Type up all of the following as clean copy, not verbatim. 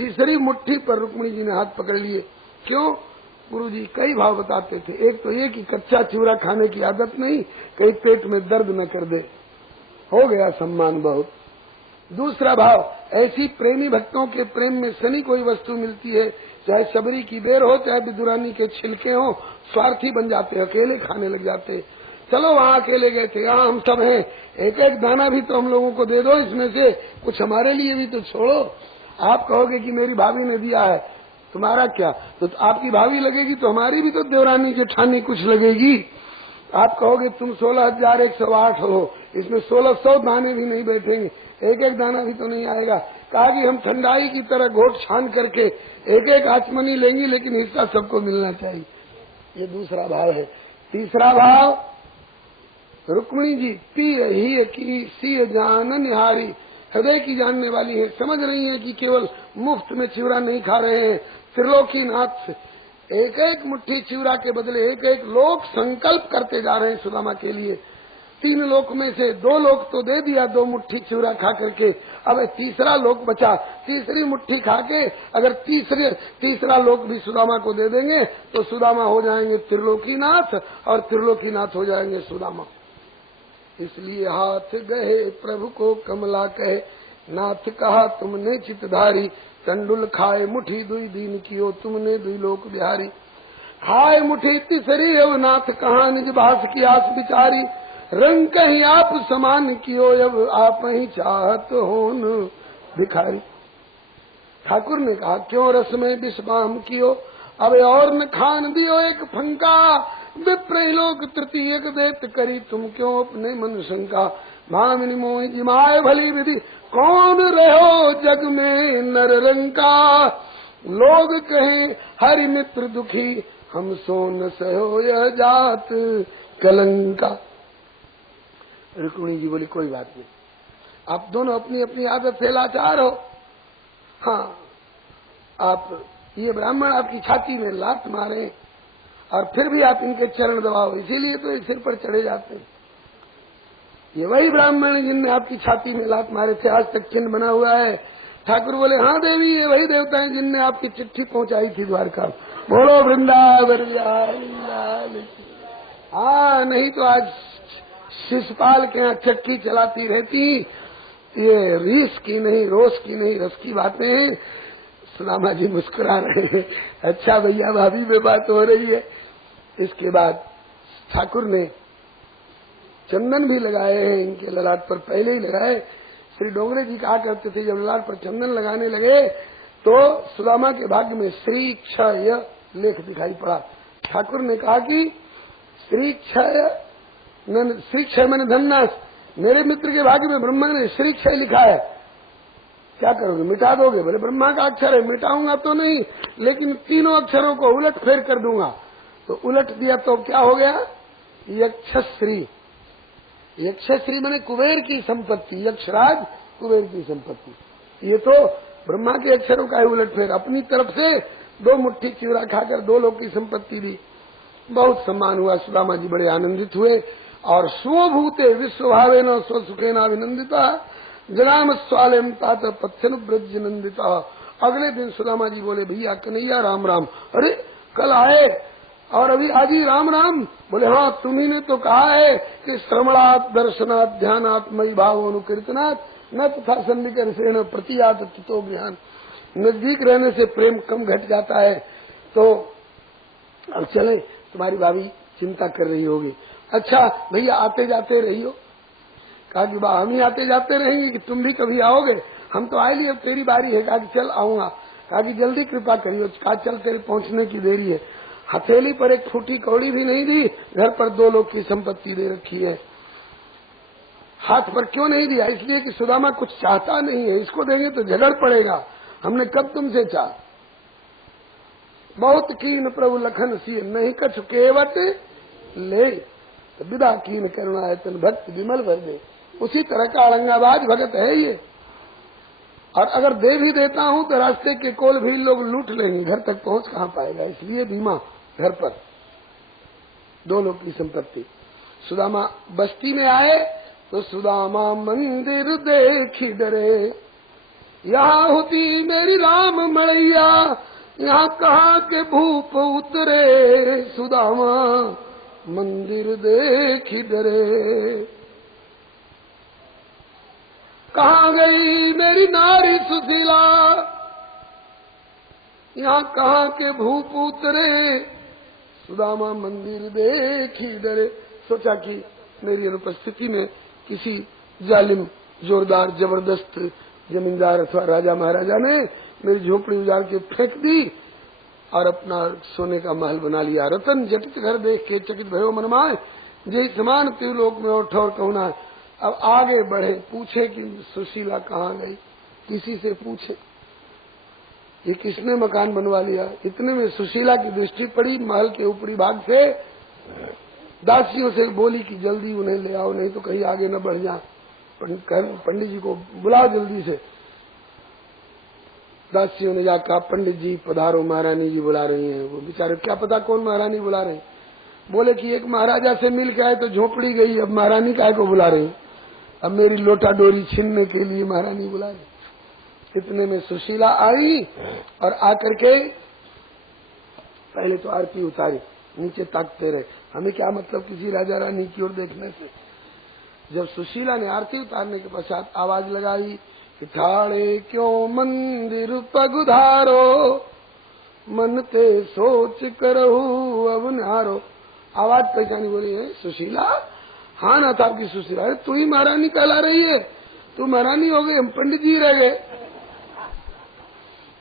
तीसरी मुट्ठी पर रुक्मिणी जी ने हाथ पकड़ लिए। क्यों? गुरुजी कई भाव बताते थे। एक तो ये कि कच्चा चूरा खाने की आदत नहीं, कहीं पेट में दर्द न कर दे, हो गया सम्मान बहुत। दूसरा भाव, ऐसी प्रेमी भक्तों के प्रेम में शनि कोई वस्तु मिलती है, चाहे सबरी की बेर हो, चाहे बिदुरानी के छिलके हो, स्वार्थी बन जाते, अकेले खाने लग जाते। चलो वहाँ अकेले गए थे, यहाँ हम सब हैं, एक एक दाना भी तो हम लोगों को दे दो, इसमें से कुछ हमारे लिए भी तो छोड़ो। आप कहोगे कि मेरी भाभी ने दिया है, तुम्हारा क्या? तो आपकी भाभी लगेगी तो हमारी भी तो देवरानी जेठानी कुछ लगेगी। आप कहोगे तुम 16,108 हो, इसमें 1600 दाने भी नहीं बैठेंगे, एक एक दाना भी तो नहीं आएगा। कहा कि हम ठंडाई की तरह घोट छान करके एक एक आचमनी लेंगी, लेकिन हिस्सा सबको मिलना चाहिए। ये दूसरा भाव है। तीसरा भाव, रुक्मिणी जी पी रही की सी जान निहारी, हृदय की जानने वाली है, समझ रही है कि केवल मुफ्त में चिवड़ा नहीं खा रहे हैं, त्रिलोकी नाथ से एक एक मुट्ठी चिवड़ा के बदले एक एक लोक संकल्प करते जा रहे हैं सुदामा के लिए। 3 लोक में से 2 लोक तो दे दिया, 2 मुट्ठी चिवड़ा खा करके, अब तीसरा लोक बचा, तीसरी मुट्ठी खा के अगर तीसरा लोक भी सुदामा को दे देंगे तो सुदामा हो जाएंगे त्रिलोकीनाथ और त्रिलोकीनाथ हो जाएंगे सुदामा। इसलिए हाथ गए प्रभु को कमला कहे, नाथ कहा तुमने चितधारी, चंडुल खाए मुठी दुई दीन कियो, तुमने दुई लोक बिहारी। खाए मुठी तीसरी अब नाथ कहा, निज भाष की आस बिचारी, रंग कहीं आप समान कियो, अब आप ही चाहत होन भिखारी। ठाकुर ने कहा क्यों रस में विश्वाम कियो, अब और न खान दियो एक फंका, विप्रलोक तृतीय देत करी, तुम क्यों अपने मन शंका। भामिनी मोहि जिमाए भली विधि, कौन रहो जग में नर रंका, लोग कहें हरि मित्र दुखी, हम सो न सहो यह जात कलंका। रुक्मिणी जी बोली कोई बात नहीं, आप दोनों अपनी अपनी आदत से लाचार हो। हाँ, आप ये ब्राह्मण आपकी छाती में लात मारे और फिर भी आप इनके चरण दबाओ, इसीलिए तो एक सिर पर चढ़े जाते हैं। ये वही ब्राह्मण जिनने आपकी छाती में लात मारे थे, आज तक चिन्ह बना हुआ है। ठाकुर बोले हाँ देवी, ये वही देवता हैं जिनने आपकी चिट्ठी पहुंचाई थी द्वारका। बोलो वृंदावन बिहारी। हाँ, नहीं तो आज शिषपाल के यहाँ चक्की चलाती रहती। ये रीस की नहीं, रोष की नहीं, रस की बातें हैं। सुदामा जी मुस्कुरा रहे हैं, अच्छा भैया भाभी में बात हो रही है। इसके बाद ठाकुर ने चंदन भी लगाए हैं इनके ललाट पर, पहले ही लगाए। श्री डोंगरे जी कहा करते थे जब ललाट पर चंदन लगाने लगे तो सुदामा के भाग्य में श्री क्षय लेख दिखाई पड़ा। ठाकुर ने कहा कि श्री क्षय मैंने धन्नास, मेरे मित्र के भाग्य में ब्रह्मा ने श्री क्षय लिखा है, क्या करोगे, मिटा दोगे? बोले ब्रह्मा का अक्षर है, मिटाऊंगा तो नहीं, लेकिन तीनों अक्षरों को उलट फेर कर दूंगा। तो उलट दिया तो क्या हो गया? यक्षश्री। यक्षश्री माने कुबेर की संपत्ति, यक्षराज कुबेर की संपत्ति। ये तो ब्रह्मा के अक्षरों का ही उलट फेर, अपनी तरफ से 2 मुट्ठी चिवड़ा खाकर 2 लोग की संपत्ति दी। बहुत सम्मान हुआ, सुदामा जी बड़े आनंदित हुए। और स्वभूते विश्वभावे न स्वसुखे नाभिनंदिता, जनाम स्वालम तात पथ्यन ब्रज नंदिता। अगले दिन सुदामा जी बोले भैया कन्हैया राम राम। अरे कल आए और अभी आज ही राम राम? बोले हाँ, तुम्ही ने तो कहा है कि श्रवणात् दर्शनात् ध्यानात् मयि भाव अनुकीर्तनात् न तथा सन्निकर्षेण प्रतियात चितो ज्ञान। नजदीक रहने से प्रेम कम घट जाता है। तो अब चले, तुम्हारी भाभी चिंता कर रही होगी। अच्छा भैया आते जाते रहियो। कहा कि बा हम ही आते जाते रहेंगे कि तुम भी कभी आओगे? हम तो आए लिए, अब तेरी बारी है। कहा कि चल आऊंगा। कहा कि जल्दी कृपा करियो। कहा चल तेरे पहुंचने की देरी है। हथेली पर एक फूटी कौड़ी भी नहीं दी, घर पर 2 लोग की संपत्ति दे रखी है। हाथ पर क्यों नहीं दिया? इसलिए कि सुदामा कुछ चाहता नहीं है, इसको देंगे तो झगड़ पड़ेगा। हमने कब तुमसे चाह, बहुत कीन प्रभु लखन सी नहीं कछ केवट ले, तो विदा कीन करुणा तन भक्त विमल भर दे। उसी तरह का औरंगाबाद भगत है ये। और अगर दे भी देता हूं तो रास्ते के कोल भी लोग लूट लेंगे, घर तक पहुंच कहां पाएगा। इसलिए बीमा घर पर 2 लोग की संपत्ति। सुदामा बस्ती में आए तो सुदामा मंदिर देखी डरे, यहाँ होती मेरी राम मड़ैया, यहाँ कहाँ के भूप उतरे, सुदामा मंदिर देखी डरे। कहाँ गई मेरी नारी सुशीला, यहाँ कहाँ के भूप उतरे, सुदामा मंदिर देखी डरे। सोचा कि मेरी अनुपस्थिति में किसी जालिम, जोरदार, जबरदस्त जमींदार अथवा राजा महाराजा ने मेरी झोपड़ी उजाड़ के फेंक दी और अपना सोने का महल बना लिया। रतन जटित घर देख के चकित भयो मनमाए, जय समान त्रिलोक में और ठोर कहना है। अब आगे बढ़े, पूछे कि सुशीला कहाँ गई, किसी से पूछे ये किसने मकान बनवा लिया। इतने में सुशीला की दृष्टि पड़ी महल के ऊपरी भाग से, दासियों से बोली कि जल्दी उन्हें ले आओ, नहीं तो कहीं आगे न बढ़ जाए, पंडित जी को बुलाओ जल्दी से। दासियों ने जाकर कहा, पंडित जी पधारो, महारानी जी बुला रही हैं। वो बेचारे क्या पता कौन महारानी बुला रही। बोले कि एक महाराजा से मिल के आए तो झोपड़ी गई, अब महारानी काहे को बुला रही, अब मेरी लोटा डोरी छीनने के लिए महारानी बुला रही। इतने में सुशीला आई और आकर के पहले तो आरती उतारी, नीचे ताकते रहे, हमें क्या मतलब किसी राजा रानी की ओर देखने से। जब सुशीला ने आरती उतारने के पश्चात आवाज लगाई, ठाड़े क्यों मंदिर पगुधारो, मन ते सोच करहु अब नारो। आवाज पहचानी, बोली है सुशीला, हाँ ना था आपकी सुशीला, अरे तू ही महारानी कहला रही है, तू महारानी हो गई, हम पंडित जी रह गए।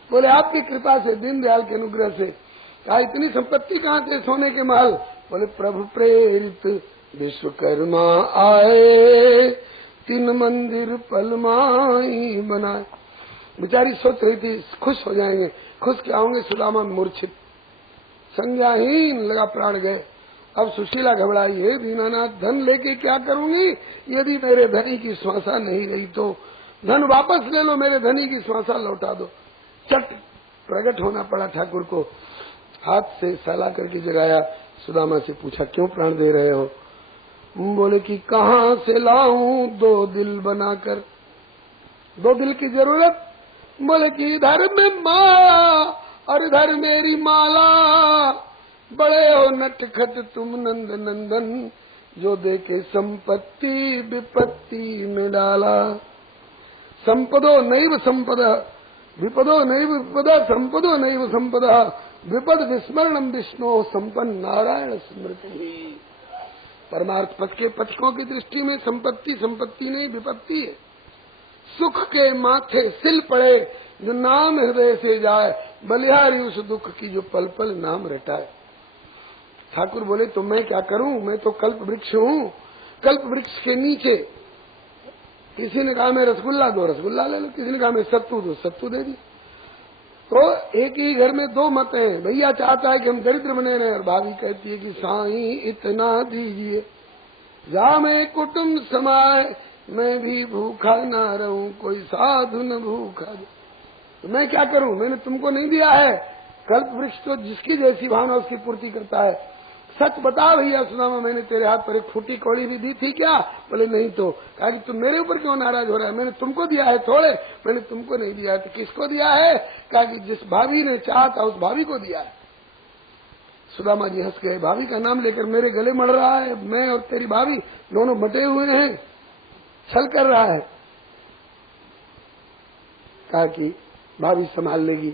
बोले आपकी कृपा से, दीनदयाल के अनुग्रह से। कहा इतनी संपत्ति कहाँ थे, सोने के महल। बोले प्रभु प्रेरित विश्वकर्मा आए, 3 मंदिर पलमाई बनाए। बेचारी सोच रही थी खुश हो जाएंगे, खुश क्या होंगे, सुदामा मूर्छित, संज्ञाहीन, लगा प्राण गए। अब सुशीला घबराई, है दीनानाथ धन लेके क्या करूंगी, यदि मेरे धनी की श्वासा नहीं रही तो धन वापस ले लो, मेरे धनी की श्वासा लौटा दो। चट प्रकट होना पड़ा ठाकुर को, हाथ से साला करके जगाया, सुदामा से पूछा क्यों प्राण दे रहे हो। बोले कि कहाँ से लाऊं 2 दिल बनाकर, 2 दिल की जरूरत। बोले कि इधर में माँ और इधर मेरी माला, बड़े हो नटखट तुम नंद नंदन, जो देके संपत्ति विपत्ति में डाला। संपदो नैव संपदा, विपदो नैव विपदा, संपदो नैव संपदा, विपद विस्मरणम विष्णु संपन्न नारायण स्मृति। परमार्थ पथ के पथिकों की दृष्टि में संपत्ति संपत्ति नहीं, विपत्ति है। सुख के माथे सिल पड़े, जो नाम हृदय से जाए, बलिहारी उस दुख की जो पल पल नाम रटाए। ठाकुर बोले तो मैं क्या करूं, मैं तो कल्प वृक्ष हूँ। कल्प वृक्ष के नीचे किसी ने कहा मैं रसगुल्ला दो, रसगुल्ला ले लो, किसी ने कहा मैं सत्तू दो, सत्तू दे दी। तो एक ही घर में 2 मत हैं, भैया चाहता है कि हम दरिद्र बने रहे और भाभी कहती है कि साईं इतना दीजिए, जा मैं कुटुंब समाए, मैं भी भूखा ना रहूं, कोई साधु न भूखा। तो मैं क्या करूं, मैंने तुमको नहीं दिया है। कल्प वृक्ष तो जिसकी जैसी भावना उसकी पूर्ति करता है। सच बता भैया सुदामा, मैंने तेरे हाथ पर एक फूटी कौड़ी भी दी थी क्या। बोले नहीं। तो कहा कि तुम मेरे ऊपर क्यों नाराज हो रहा है, मैंने तुमको दिया है थोड़े, मैंने तुमको नहीं दिया है। तो किसको दिया है। कहा कि जिस भाभी ने चाहा था उस भाभी को दिया है। सुदामा जी हंस गए, भाभी का नाम लेकर मेरे गले मड़ रहा है, मैं और तेरी भाभी दोनों बटे हुए हैं, छल कर रहा है। कहा कि भाभी संभाल लेगी।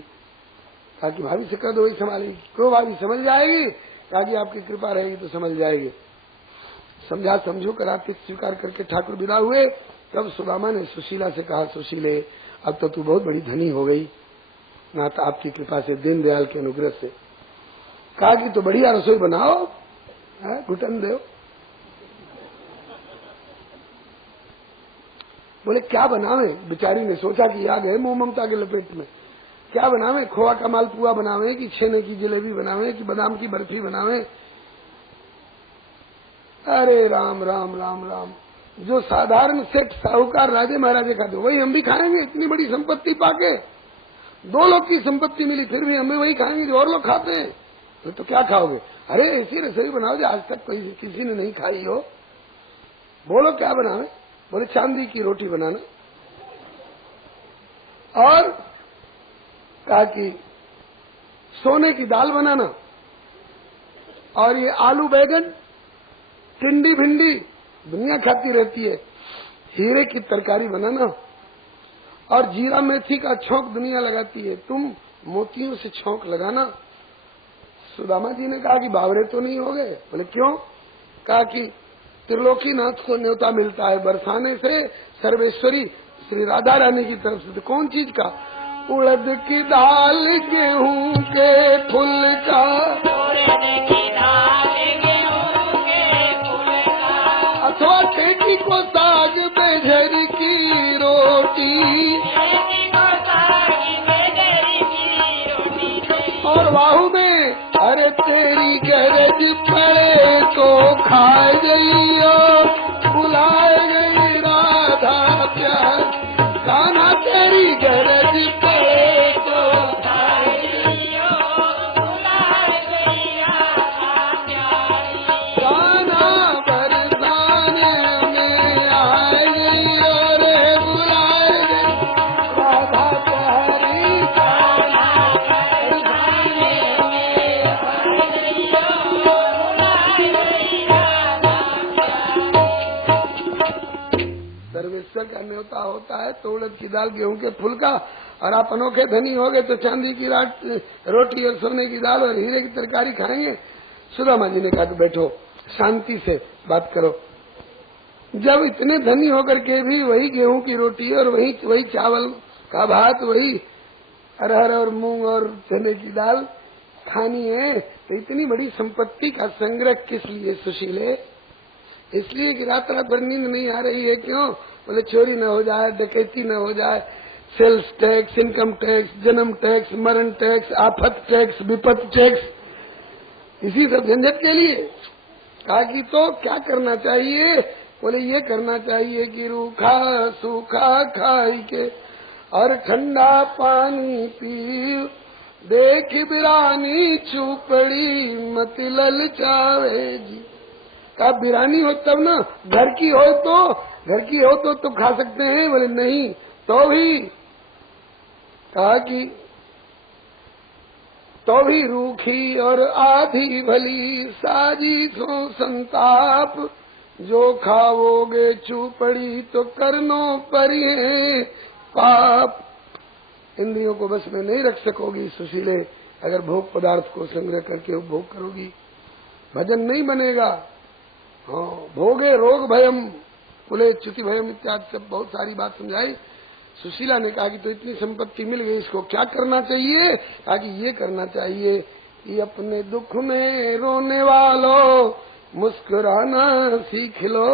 कहा कि भाभी से कह दो वही संभालेगी। क्यों भाभी समझ जाएगी। कहा कि आपकी कृपा रहेगी तो समझ जाएगी। समझा समझो कराते स्वीकार करके ठाकुर विदा हुए। तब सुदामा ने सुशीला से कहा, सुशीले अब तो तू बहुत बड़ी धनी हो गई, ना तो आपकी कृपा से, दीनदयाल के अनुग्रह से। कहा कि तो बढ़िया रसोई बनाओ, घुटन दो। बोले क्या बनावे। बेचारी ने सोचा कि आ गए मोह ममता के लपेट में, क्या बनावे, खोआ का मालपुआ बनावे कि छेने की जलेबी बनावे कि बादाम की बर्फी बनावे। अरे राम राम राम राम, जो साधारण सेठ साहूकार राजे महाराजे खाते वही हम भी खाएंगे। इतनी बड़ी संपत्ति पाके 2 लोग की संपत्ति मिली, फिर भी हमें वही खाएंगे जो और लोग खाते हैं। तो क्या खाओगे। अरे ऐसी रसोई बनाओ जो आज तक कोई किसी ने नहीं खाई हो। बोलो क्या बनावे। बोले चांदी की रोटी बनाना। और कहा कि सोने की दाल बनाना, और ये आलू बैगन, टिंडी भिंडी दुनिया खाती रहती है, हीरे की तरकारी बनाना, और जीरा मेथी का छौंक दुनिया लगाती है, तुम मोतियों से छौंक लगाना। सुदामा जी ने कहा कि बावरे तो नहीं हो गए? बोले क्यों? कहा कि त्रिलोकीनाथ को न्योता मिलता है बरसाने से सर्वेश्वरी श्री राधा रानी की तरफ से। तो कौन चीज का? उड़द की दाल, गेहूं के फूल का, अथवा ठेकी को साग बेझर की रोटी, और बाहू में अरे तेरी गरज पड़े तो खा गईयो, बुलाए गई राधा प्यार, कान्हा तेरी गरज पड़े तो खा गईयो, बुलाए गई राधा प्यार, कान्हा बरसाने में आए गईयो रे, बुलाए गई राधा प्यारी, कान्हा बरसाने सर्वेश्वर का न्योता होता है तो उड़द की दाल, गेहूं के फूल का, और आप अनोखे धनी हो गए तो चांदी की रोटी और सोने की दाल और हीरे की तरकारी खाएंगे। सुदामा जी ने कहा कि बैठो शांति से बात करो। जब इतने धनी होकर के भी वही गेहूं की रोटी और वही चावल का भात, वही अरहर और मूंग और चने की दाल खानी है, तो इतनी बड़ी संपत्ति का संग्रह किस लिए सुशीले? इसलिए कि रात रात भर नींद नहीं आ रही है। क्यों? बोले चोरी न हो जाए, डकैती न हो जाए, सेल्स टैक्स, इनकम टैक्स, जन्म टैक्स, मरण टैक्स, आफत टैक्स, विपत टैक्स, इसी सब झंझट के लिए। कहा कि तो क्या करना चाहिए? बोले ये करना चाहिए कि रूखा सूखा खाई के और ठंडा पानी पी, देख बिरानी चूपड़ी मत ललचावे जी। का बिरानी हो तब ना, घर की हो तो खा सकते हैं। बोले नहीं तो भी, कहा कि तो भी रूखी और आधी भली साजी सो संताप, जो खाओगे चूपड़ी तो करनो परी है पाप। इंद्रियों को बस में नहीं रख सकोगी सुशीले अगर भोग पदार्थ को संग्रह करके उपभोग करोगी, भजन नहीं बनेगा। हाँ, भोगे रोग भयम, बोले च्युति भयम इत्यादि सब बहुत सारी बात समझाई। सुशीला ने कहा कि तो इतनी संपत्ति मिल गई, इसको क्या करना चाहिए? कहा कि ये करना चाहिए कि अपने दुख में रोने वालों मुस्कुराना सीख लो,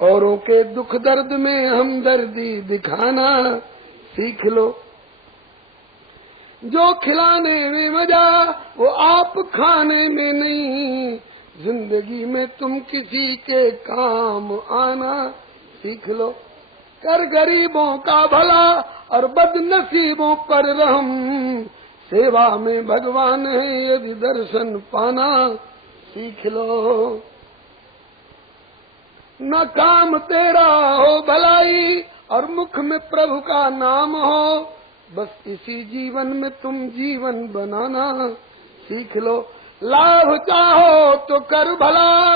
औरों के दुख दर्द में हमदर्दी दिखाना सीख लो। जो खिलाने में मजा वो आप खाने में नहीं, जिंदगी में तुम किसी के काम आना सीख लो। कर गरीबों का भला और बदनसीबों पर रहम, सेवा में भगवान है यदि दर्शन पाना सीख लो। न काम तेरा हो भलाई और मुख में प्रभु का नाम हो, बस इसी जीवन में तुम जीवन बनाना सीख लो। लाभ चाहो तो कर भला,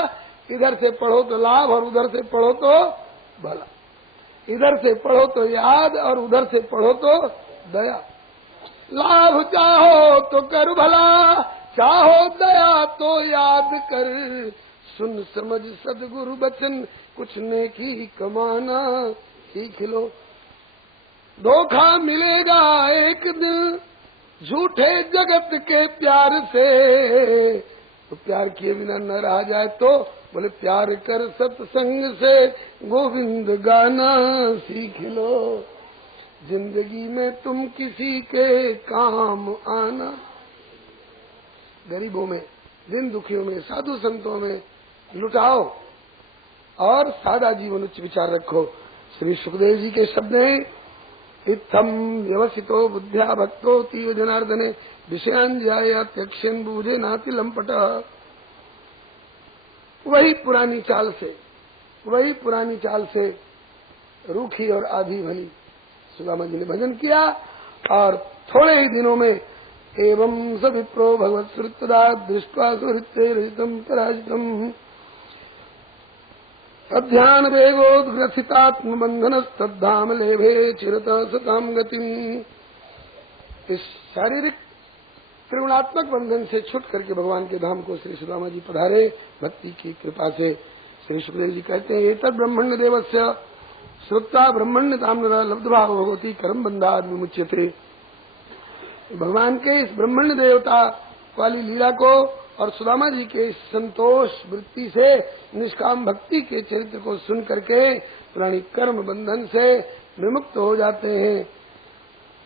इधर से पढ़ो तो लाभ और उधर से पढ़ो तो भला, इधर से पढ़ो तो याद और उधर से पढ़ो तो दया। लाभ चाहो तो कर भला, चाहो दया तो याद कर, सुन समझ सदगुरु बचन कुछ नेकी कमाना सीख लो। धोखा मिलेगा एक दिन झूठे जगत के प्यार से, तो प्यार किए बिना न रहा जाए तो बोले प्यार कर सत्संग से गोविंद गाना सीख लो। जिंदगी में तुम किसी के काम आना। गरीबों में, दिन दुखियों में, साधु संतों में लुटाओ और सादा जीवन उच्च विचार रखो। श्री सुखदेव जी के शब्द हैं, इत्थम व्यवसितो बुद्ध्या भक्तो तीव जनार्दने विषयान जाया त्यक्षन बूझे नाति लंपट। वही पुरानी चाल से रूखी और आधी भली सुदामा जी ने भजन किया और थोड़े ही दिनों में एवं स विप्रो भगवत श्रुतदा दृष्ट्वा सुहृत्ते रहितम पराजितम अध्यान वेगोद्ग्रथितात्म बंधन तद्धाम लेभे चिरत सताम गतिम। इस शारीरिक त्रिगुणात्मक बंधन से छूट करके भगवान के धाम को श्री सुदामा जी पधारे भक्ति की कृपा से। श्री सुखदेव जी कहते हैं एतद् ब्रह्मण्य देवस्य श्रुत्वा ब्रह्मण्य ताम्र लब्धवा भगवती कर्म बंधाद विमुच्यते। भगवान के इस ब्रह्मण्य देवता वाली लीला को और सुदामा जी के संतोष वृत्ति से निष्काम भक्ति के चरित्र को सुन करके प्राणी कर्म बंधन से विमुक्त हो जाते हैं।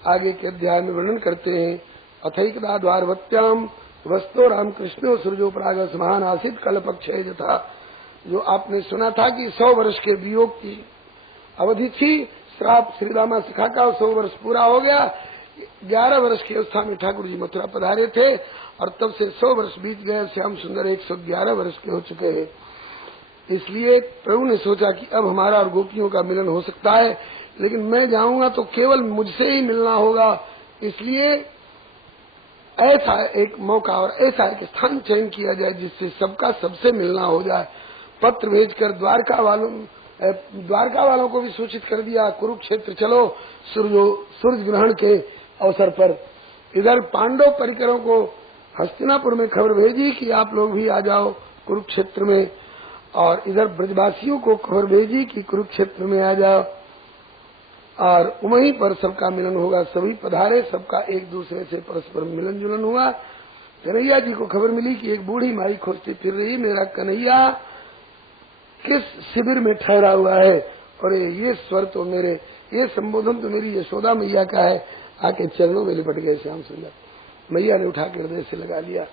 आगे के अध्याय में वर्णन करते हैं अथैकदा द्वारवत्याम वस्तो रामकृष्ण सूर्योपराग समान आसित कल्पक्षय यथा। जो आपने सुना था कि 100 वर्ष के वियोग की अवधि थी, श्राप श्रीदामा शिखा का 100 वर्ष पूरा हो गया। 11 वर्ष की अवस्था में ठाकुर जी मथुरा पधारे थे और तब से 100 वर्ष बीत गए। श्याम सुंदर 111 वर्ष के हो चुके हैं। इसलिए प्रभु ने सोचा कि अब हमारा और गोपियों का मिलन हो सकता है, लेकिन मैं जाऊंगा तो केवल मुझसे ही मिलना होगा। इसलिए ऐसा एक मौका और ऐसा एक स्थान चयन किया जाए जिससे सबका सबसे मिलना हो जाए। पत्र भेजकर द्वारका वालों को भी सूचित कर दिया कुरुक्षेत्र चलो सूर्य ग्रहण के अवसर पर। इधर पांडव परिकरों को हस्तिनापुर में खबर भेजी कि आप लोग भी आ जाओ कुरुक्षेत्र में, और इधर ब्रजवासियों को खबर भेजी कि कुरुक्षेत्र में आ जाओ और वहीं पर सबका मिलन होगा। सभी पधारे, सबका एक दूसरे से परस्पर मिलन जुलन हुआ। कन्हैया जी को खबर मिली कि एक बूढ़ी माई खोजती फिर रही, मेरा कन्हैया किस शिविर में ठहरा हुआ है। और ये स्वर तो मेरे, ये संबोधन तो मेरी यशोदा मैया का है। आके चरणों में लिपट गए श्याम सुंदर। मैया ने उठा के हृदय से लगा लिया।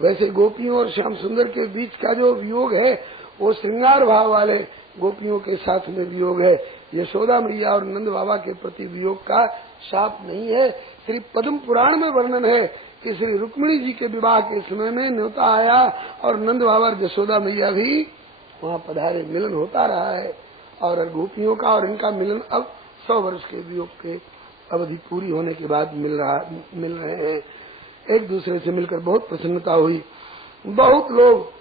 वैसे गोपियों और श्याम सुंदर के बीच का जो वियोग है वो श्रृंगार भाव वाले गोपियों के साथ में वियोग है। यशोदा मैया और नंद बाबा के प्रति वियोग का शाप नहीं है। श्री पद्म पुराण में वर्णन है कि श्री रुक्मिणी जी के विवाह के समय में न्योता आया और नंद बाबा और यशोदा मैया भी वहाँ पधारे, मिलन होता रहा है। और गोपियों का और इनका मिलन अब 100 वर्ष के वियोग के अवधि पूरी होने के बाद मिल रहे हैं। एक दूसरे से मिलकर बहुत प्रसन्नता हुई। बहुत लोग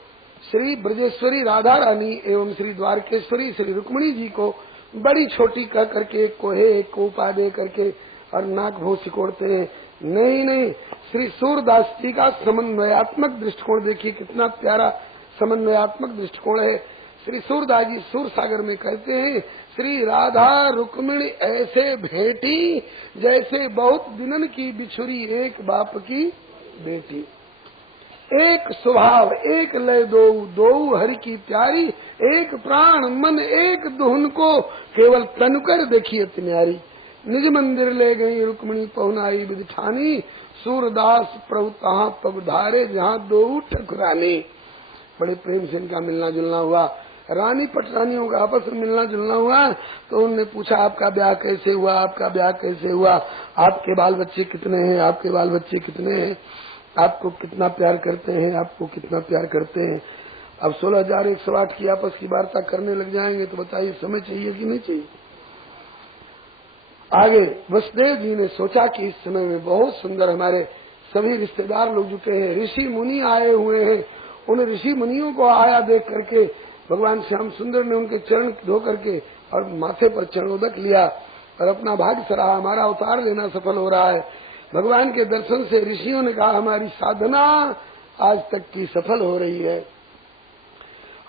श्री ब्रजेश्वरी राधा रानी एवं श्री द्वारकेश्वरी श्री रुक्मिणी जी को बड़ी छोटी कह करके एक को है एक को उपा दे करके और नाक भों सिकोड़ते हैं। नहीं, श्री सूरदास जी का समन्वयात्मक दृष्टिकोण देखिए, कितना प्यारा समन्वयात्मक दृष्टिकोण है। श्री सूरदास जी सूर सागर में कहते हैं श्री राधा रुक्मिणी ऐसे भेटी जैसे बहुत दिनन की बिछुरी एक बाप की बेटी। एक स्वभाव एक लय दो हरि की प्यारी, एक प्राण मन एक दुहन को केवल तनुकर देखिए न्यारी। निज मंदिर ले गई रुक्मिणी पहुनाई विदिठानी, सूरदास प्रभु तहाँ पग धारे जहाँ दो ठकुरानी। बड़े प्रेम से इनका मिलना जुलना हुआ। रानी पटरानियों का आपस में मिलना जुलना हुआ तो उन्होंने पूछा आपका ब्याह कैसे हुआ, आपका ब्याह कैसे हुआ, आपके बाल बच्चे कितने हैं, आपके बाल बच्चे कितने हैं, आपको कितना प्यार करते हैं, आपको कितना प्यार करते हैं। अब 16,108 की आपस की वार्ता करने लग जाएंगे तो बताइए समय चाहिए कि नहीं चाहिए। आगे वसुदेव जी ने सोचा कि इस समय में बहुत सुंदर हमारे सभी रिश्तेदार लोग जुटे हैं, ऋषि मुनि आए हुए हैं। उन ऋषि मुनियों को आया देख करके भगवान श्याम सुंदर ने उनके चरण धो करके और माथे पर चरणोदक लिया और अपना भाग्य सराहा, हमारा अवतार लेना सफल हो रहा है। भगवान के दर्शन से ऋषियों ने कहा हमारी साधना आज तक की सफल हो रही है।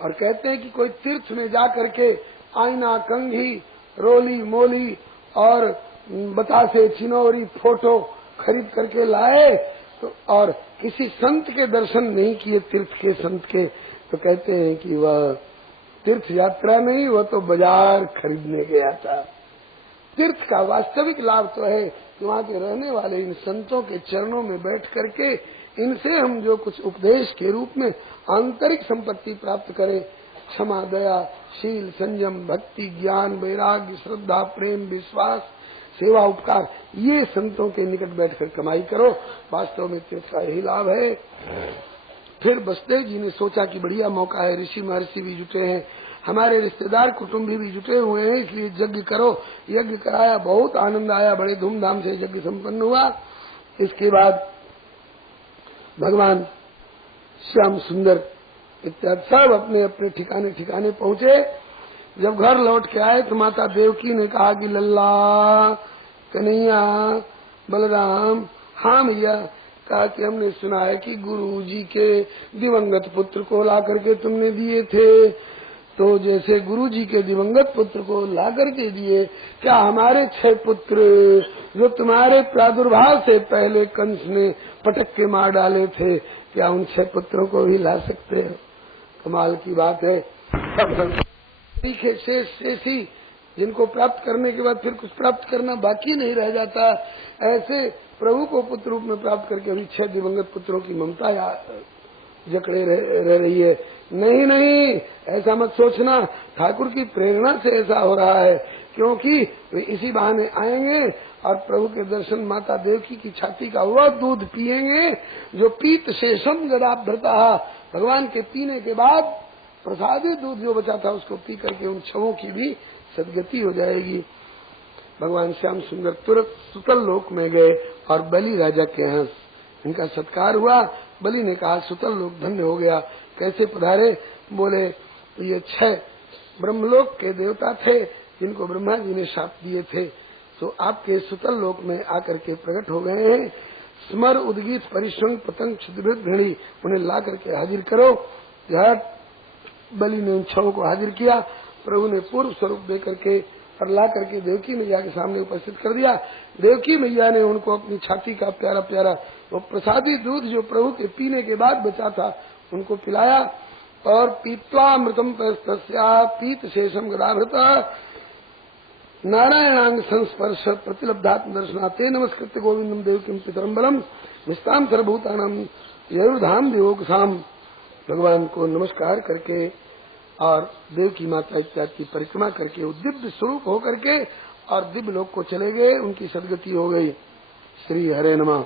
और कहते हैं कि कोई तीर्थ में जा करके आईना कंघी रोली मोली और बतासे चिनौरी फोटो खरीद करके लाए तो और किसी संत के दर्शन नहीं किए, तीर्थ के संत के, तो कहते हैं कि वह तीर्थ यात्रा नहीं, वह तो बाजार खरीदने गया था। तीर्थ का वास्तविक लाभ तो है कि वहाँ के रहने वाले इन संतों के चरणों में बैठ करके इनसे हम जो कुछ उपदेश के रूप में आंतरिक संपत्ति प्राप्त करें, क्षमा दया शील संयम भक्ति ज्ञान वैराग्य श्रद्धा प्रेम विश्वास सेवा उपकार, ये संतों के निकट बैठकर कमाई करो। वास्तव में तीर्थ का यही लाभ है। फिर वसुदेव जी ने सोचा कि बढ़िया मौका है, ऋषि महर्षि भी जुटे हैं, हमारे रिश्तेदार कुटुंबी भी जुटे हुए हैं, इसलिए यज्ञ करो। यज्ञ कराया, बहुत आनंद आया, बड़े धूमधाम से यज्ञ संपन्न हुआ। इसके बाद भगवान श्याम सुंदर इत्यादि सब अपने अपने ठिकाने ठिकाने पहुंचे। जब घर लौट के आए तो माता देवकी ने कहा कि लल्ला, कन्हैया, बलराम, हाँ भैया, कहा कि हमने सुना है कि गुरु जी के दिवंगत पुत्र को ला करके तुमने दिए थे, तो जैसे गुरु जी के दिवंगत पुत्र को ला करके दिए, क्या हमारे 6 पुत्र जो तुम्हारे प्रादुर्भाव से पहले कंस ने पटक के मार डाले थे, क्या उन 6 पुत्रों को भी ला सकते हो? कमाल की बात है। तीखे शेष ही जिनको प्राप्त करने के बाद फिर कुछ प्राप्त करना बाकी नहीं रह जाता, ऐसे प्रभु को पुत्र रूप में प्राप्त करके अभी 6 दिवंगत पुत्रों की ममता जकड़े रह रही है। नहीं नहीं, ऐसा मत सोचना, ठाकुर की प्रेरणा से ऐसा हो रहा है, क्योंकि वे इसी बहाने आएंगे और प्रभु के दर्शन माता देवकी की छाती का वह दूध पिएंगे जो पीत शेषम गदाभ्रता, भगवान के पीने के बाद प्रसादी दूध जो बचा था उसको पी करके उन छवों की भी सदगति हो जाएगी। भगवान श्याम सुंदर तुरंत सुतल लोक में गए और बलि राजा के यहाँ इनका सत्कार हुआ। बलि ने कहा सुतल लोक धन्य हो गया। कैसे पधारे? बोले ये 6 ब्रह्मलोक के देवता थे जिनको ब्रह्मा जी ने शाप दिए थे, तो आपके सुतल लोक में आकर के प्रकट हो गए हैं। स्मर उद्गीत परिश्रम पतंग क्षुद्रवृत घड़ी, उन्हें ला करके हाजिर करो। झट बलि ने उन 6 को हाजिर किया। प्रभु ने पूर्व स्वरूप दे करके और ला करके देवकी मैया के सामने उपस्थित कर दिया। देवकी मैया ने उनको अपनी छाती का प्यारा प्यारा वो प्रसादी दूध जो प्रभु के पीने के बाद बचा था उनको पिलाया। और पीत्वामृतम तस्या पीत शेषम गदाभृता नारायणांग संस्पर्श प्रतिलब्धात्म दर्शनाते नमस्कृत्य गोविंदम देवकीम पितरम बलम विस्ताम सर्वभूतानाम ययुर्धाम दिवोकसाम। भगवान को नमस्कार करके और देवकी माता इत्यादि की परिक्रमा करके वो दिव्य स्वरूप होकर के और दिव्य लोक को चले गए, उनकी सदगति हो गई। श्री हरे नमः।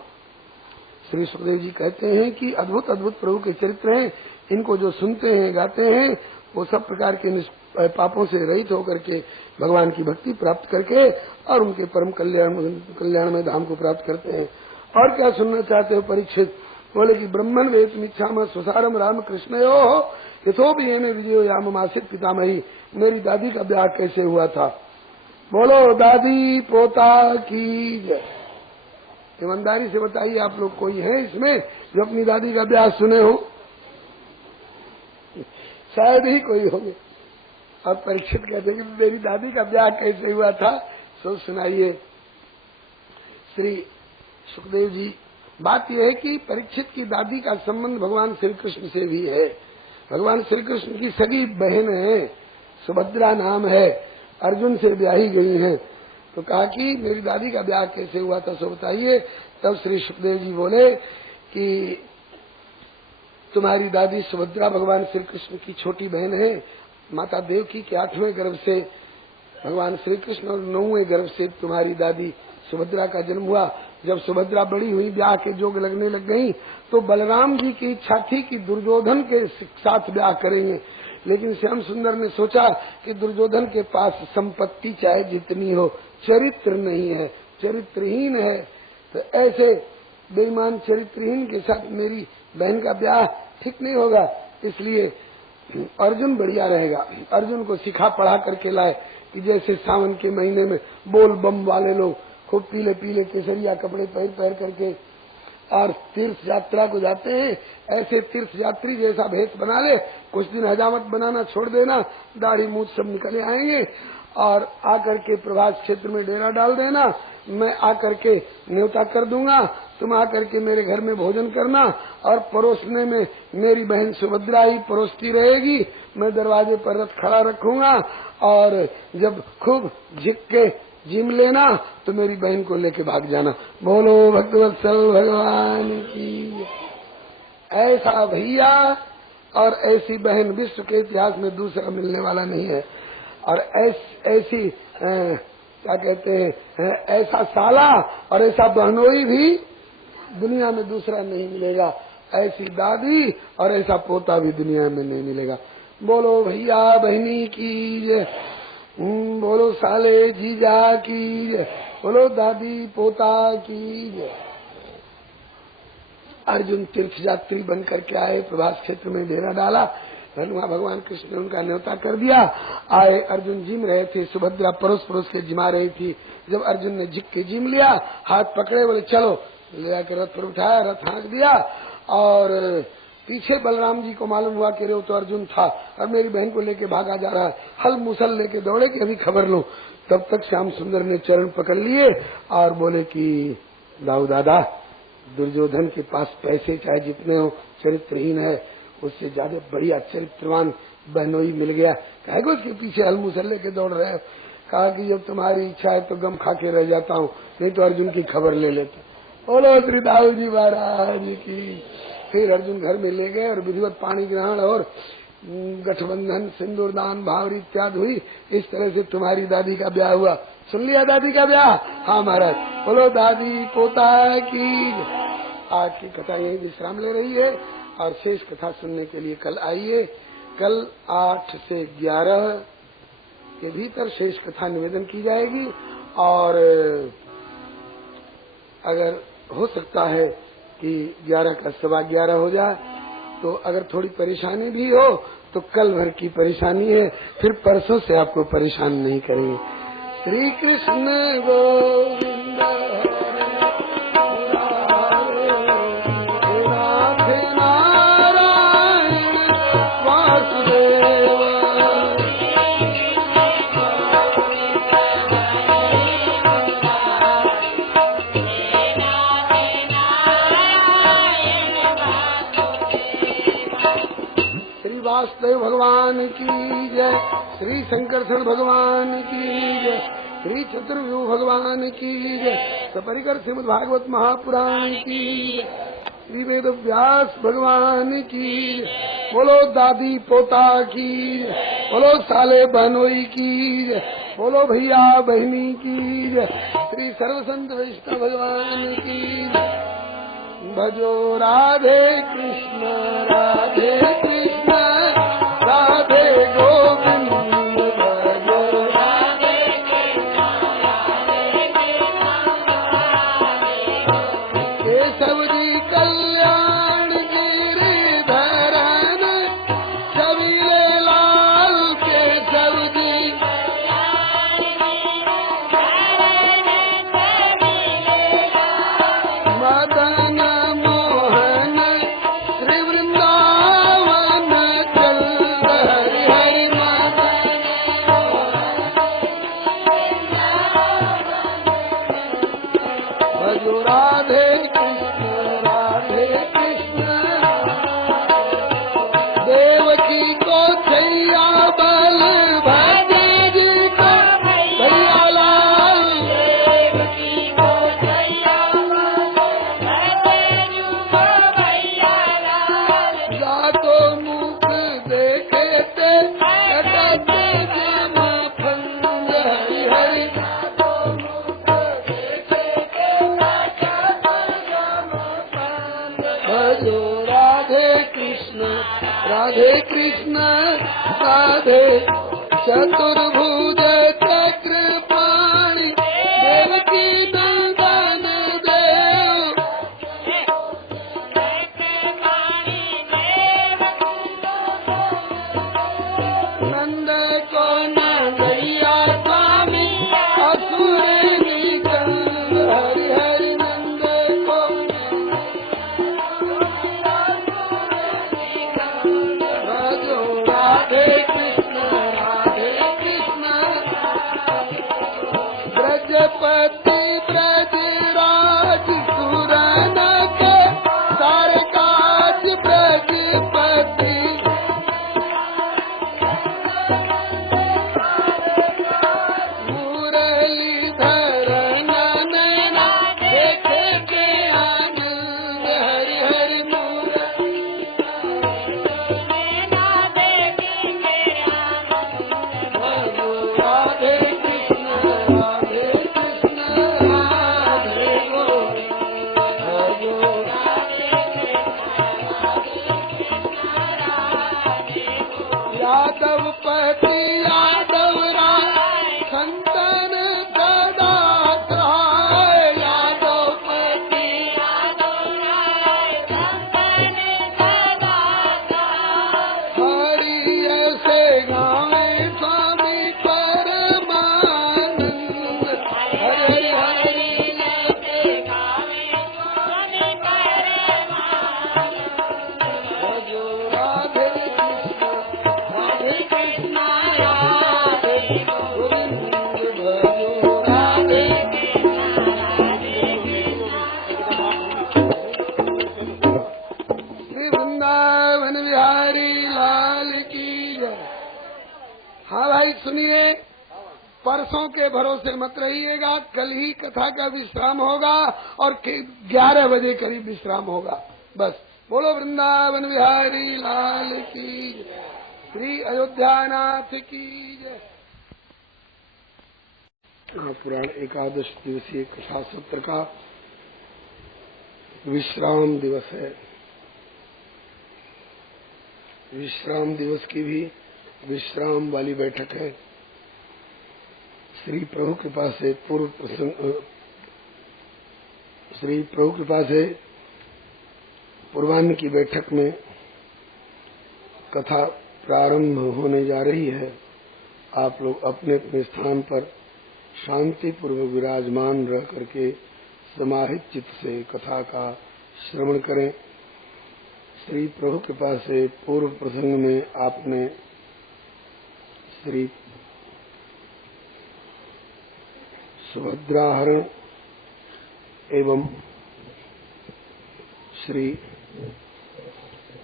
श्री सुखदेव जी कहते हैं कि अद्भुत अद्भुत प्रभु के चरित्र हैं, इनको जो सुनते हैं गाते हैं वो सब प्रकार के पापों से रहित होकर के भगवान की भक्ति प्राप्त करके और उनके परम कल्याण में धाम को प्राप्त करते हैं। और क्या सुनना चाहते हो परीक्षित? बोले कि ब्रह्मण वेद मिच्छाम स्वसारम राम कृष्णयो यथो भी में विजयो याम आसित पितामही। मेरी दादी का ब्याह कैसे हुआ था? बोलो दादी पोता की जय। ईमानदारी से बताइए, आप लोग कोई है इसमें जो अपनी दादी का ब्याह सुने हो? शायद ही कोई होंगे। और परीक्षित कहते कि मेरी दादी का ब्याह कैसे हुआ था, सो सुनाइए। श्री सुखदेव जी, बात यह है कि परीक्षित की दादी का संबंध भगवान श्री कृष्ण से भी है। भगवान श्री कृष्ण की सगी बहन है, सुभद्रा नाम है, अर्जुन से ब्याही गई हैं। तो कहा कि मेरी दादी का ब्याह कैसे हुआ था सो बताइए। तब श्री सुखदेव जी बोले कि तुम्हारी दादी सुभद्रा भगवान श्री कृष्ण की छोटी बहन है। माता देवकी के 8वें गर्भ से भगवान श्री कृष्ण और 9वें गर्भ से तुम्हारी दादी सुभद्रा का जन्म हुआ। जब सुभद्रा बड़ी हुई, ब्याह के जोग लगने लग गई, तो बलराम जी की इच्छा थी कि दुर्योधन के साथ ब्याह करेंगे, लेकिन श्याम सुंदर ने सोचा कि दुर्योधन के पास संपत्ति चाहे जितनी हो, चरित्र नहीं है, चरित्रहीन है, तो ऐसे बेईमान चरित्रहीन के साथ मेरी बहन का ब्याह ठीक नहीं होगा। इसलिए अर्जुन बढ़िया रहेगा। अर्जुन को सिखा पढ़ा करके लाए कि जैसे सावन के महीने में बोल बम वाले लोग खूब पीले पीले केसरिया कपड़े पहन करके और तीर्थ यात्रा को जाते हैं, ऐसे तीर्थ यात्री जैसा भेष बना ले। कुछ दिन हजामत बनाना छोड़ देना, दाढ़ी मूछ सब निकले आएंगे और आकर के प्रभास क्षेत्र में डेरा डाल देना। मैं आकर के न्योता कर दूंगा, तुम आकर के मेरे घर में भोजन करना और परोसने में मेरी बहन सुभद्रा ही परोसती रहेगी। मैं दरवाजे पर रथ खड़ा रखूंगा और जब खूब झिक के जिम लेना तो मेरी बहन को लेके भाग जाना। बोलो भक्तवत्सल भगवान की। ऐसा भैया और ऐसी बहन विश्व के इतिहास में दूसरा मिलने वाला नहीं है। और ऐसी क्या कहते हैं, ऐसा साला और ऐसा बहनोई भी दुनिया में दूसरा नहीं मिलेगा। ऐसी दादी और ऐसा पोता भी दुनिया में नहीं मिलेगा। बोलो भैया बहनी की जय, बोलो साले जीजा की जय, बोलो दादी पोता की जय। अर्जुन तीर्थ यात्री बन करके आए, प्रभास क्षेत्र में डेरा डाला। वहाँ भगवान कृष्ण ने उनका न्योता कर दिया। आए, अर्जुन जिम रहे थे, सुभद्रा परोस परोस के जिमा रही थी। जब अर्जुन ने झिक के जिम लिया, हाथ पकड़े, बोले चलो, ले जाकर रथ पर उठाया, रथ हाँक दिया। और पीछे बलराम जी को मालूम हुआ कि रे तो अर्जुन था और मेरी बहन को लेके भागा जा रहा है। हल मुसल लेके दौड़े कि अभी खबर लो। तब तक श्याम सुंदर ने चरण पकड़ लिए और बोले कि दाऊ दादा, दुर्योधन के पास पैसे चाहे जितने हो, चरित्रहीन है, उससे ज्यादा बढ़िया चरित्रवान बहनोई मिल गया। कहे को उसके पीछे हल मुसल्ले के दौड़ रहे हो। कहा कि जब तुम्हारी इच्छा है तो गम खा के रह जाता हूँ, नहीं तो अर्जुन की खबर ले लेता। बोलो श्री दाऊ जी महाराज की। फिर अर्जुन घर में ले गए और विधिवत पाणी ग्रहण और गठबंधन, सिंदूरदान, भावरी इत्यादि हुई। इस तरह से तुम्हारी दादी का ब्याह हुआ। सुन लिया दादी का ब्याह? हाँ महाराज। बोलो दादी पोता की। आज की कथा यही विश्राम ले रही है और शेष कथा सुनने के लिए कल आइए। कल 8 से 11 के भीतर शेष कथा निवेदन की जाएगी। और अगर हो सकता है कि 11 का 11:15 हो जाए, तो अगर थोड़ी परेशानी भी हो तो कल भर की परेशानी है, फिर परसों से आपको परेशान नहीं करेंगे। श्री कृष्ण गोविंद वासुदेव भगवान की जय, श्री शंकरषण भगवान की जय, श्री चतुर्व्यूह भगवान की जय, सपरिकर श्रीमद् भागवत महापुराण की जय, श्री वेद व्यास भगवान की जय। बोलो दादी पोता की जय, बोलो साले बहनोई की जय, बोलो भैया बहनी की जय, श्री सर्वसंत वैष्णव भगवान की जय। भजो राधे कृष्ण राधे कृष्ण राधे गोविंद, भजो राधे कृष्ण राधे कृष्ण केशव जी कल्याण गिरिधरन, छबीले लाल केशव जी मदन राधे कृष्ण राधे चतुर्भुज चक्रपाणि देवकी नंदन देव, नंद को नंदैया स्वामी असुर निकंद, हरि हरि नंद को राधे कृष्ण ब्रजपति ब्रजराज सुरनक तारकाज ब्रजपति, मुरलीधर नैना देखे के आनंद, हरि हरि राधे कृष्ण वृंदावन बिहारी लाल की जय। हाँ भाई सुनिए, परसों के भरोसे मत रहिएगा, कल ही कथा का विश्राम होगा और 11 बजे करीब विश्राम होगा। बस बोलो वृंदावन बिहारी लाल की जय, श्री अयोध्यानाथ की जय। पुराण एकादश दिवसीय कथा सत्र का विश्राम दिवस है। विश्राम दिवस की भी विश्राम वाली बैठक है। श्री प्रभु कृपा से पूर्वाह्न की बैठक में कथा प्रारंभ होने जा रही है। आप लोग अपने अपने स्थान पर शांति पूर्वक विराजमान रह करके समाहित चित्त से कथा का श्रवण करें। श्री प्रभु कृपा से पूर्व प्रसंग में आपने श्री सुभद्राहरण एवं श्री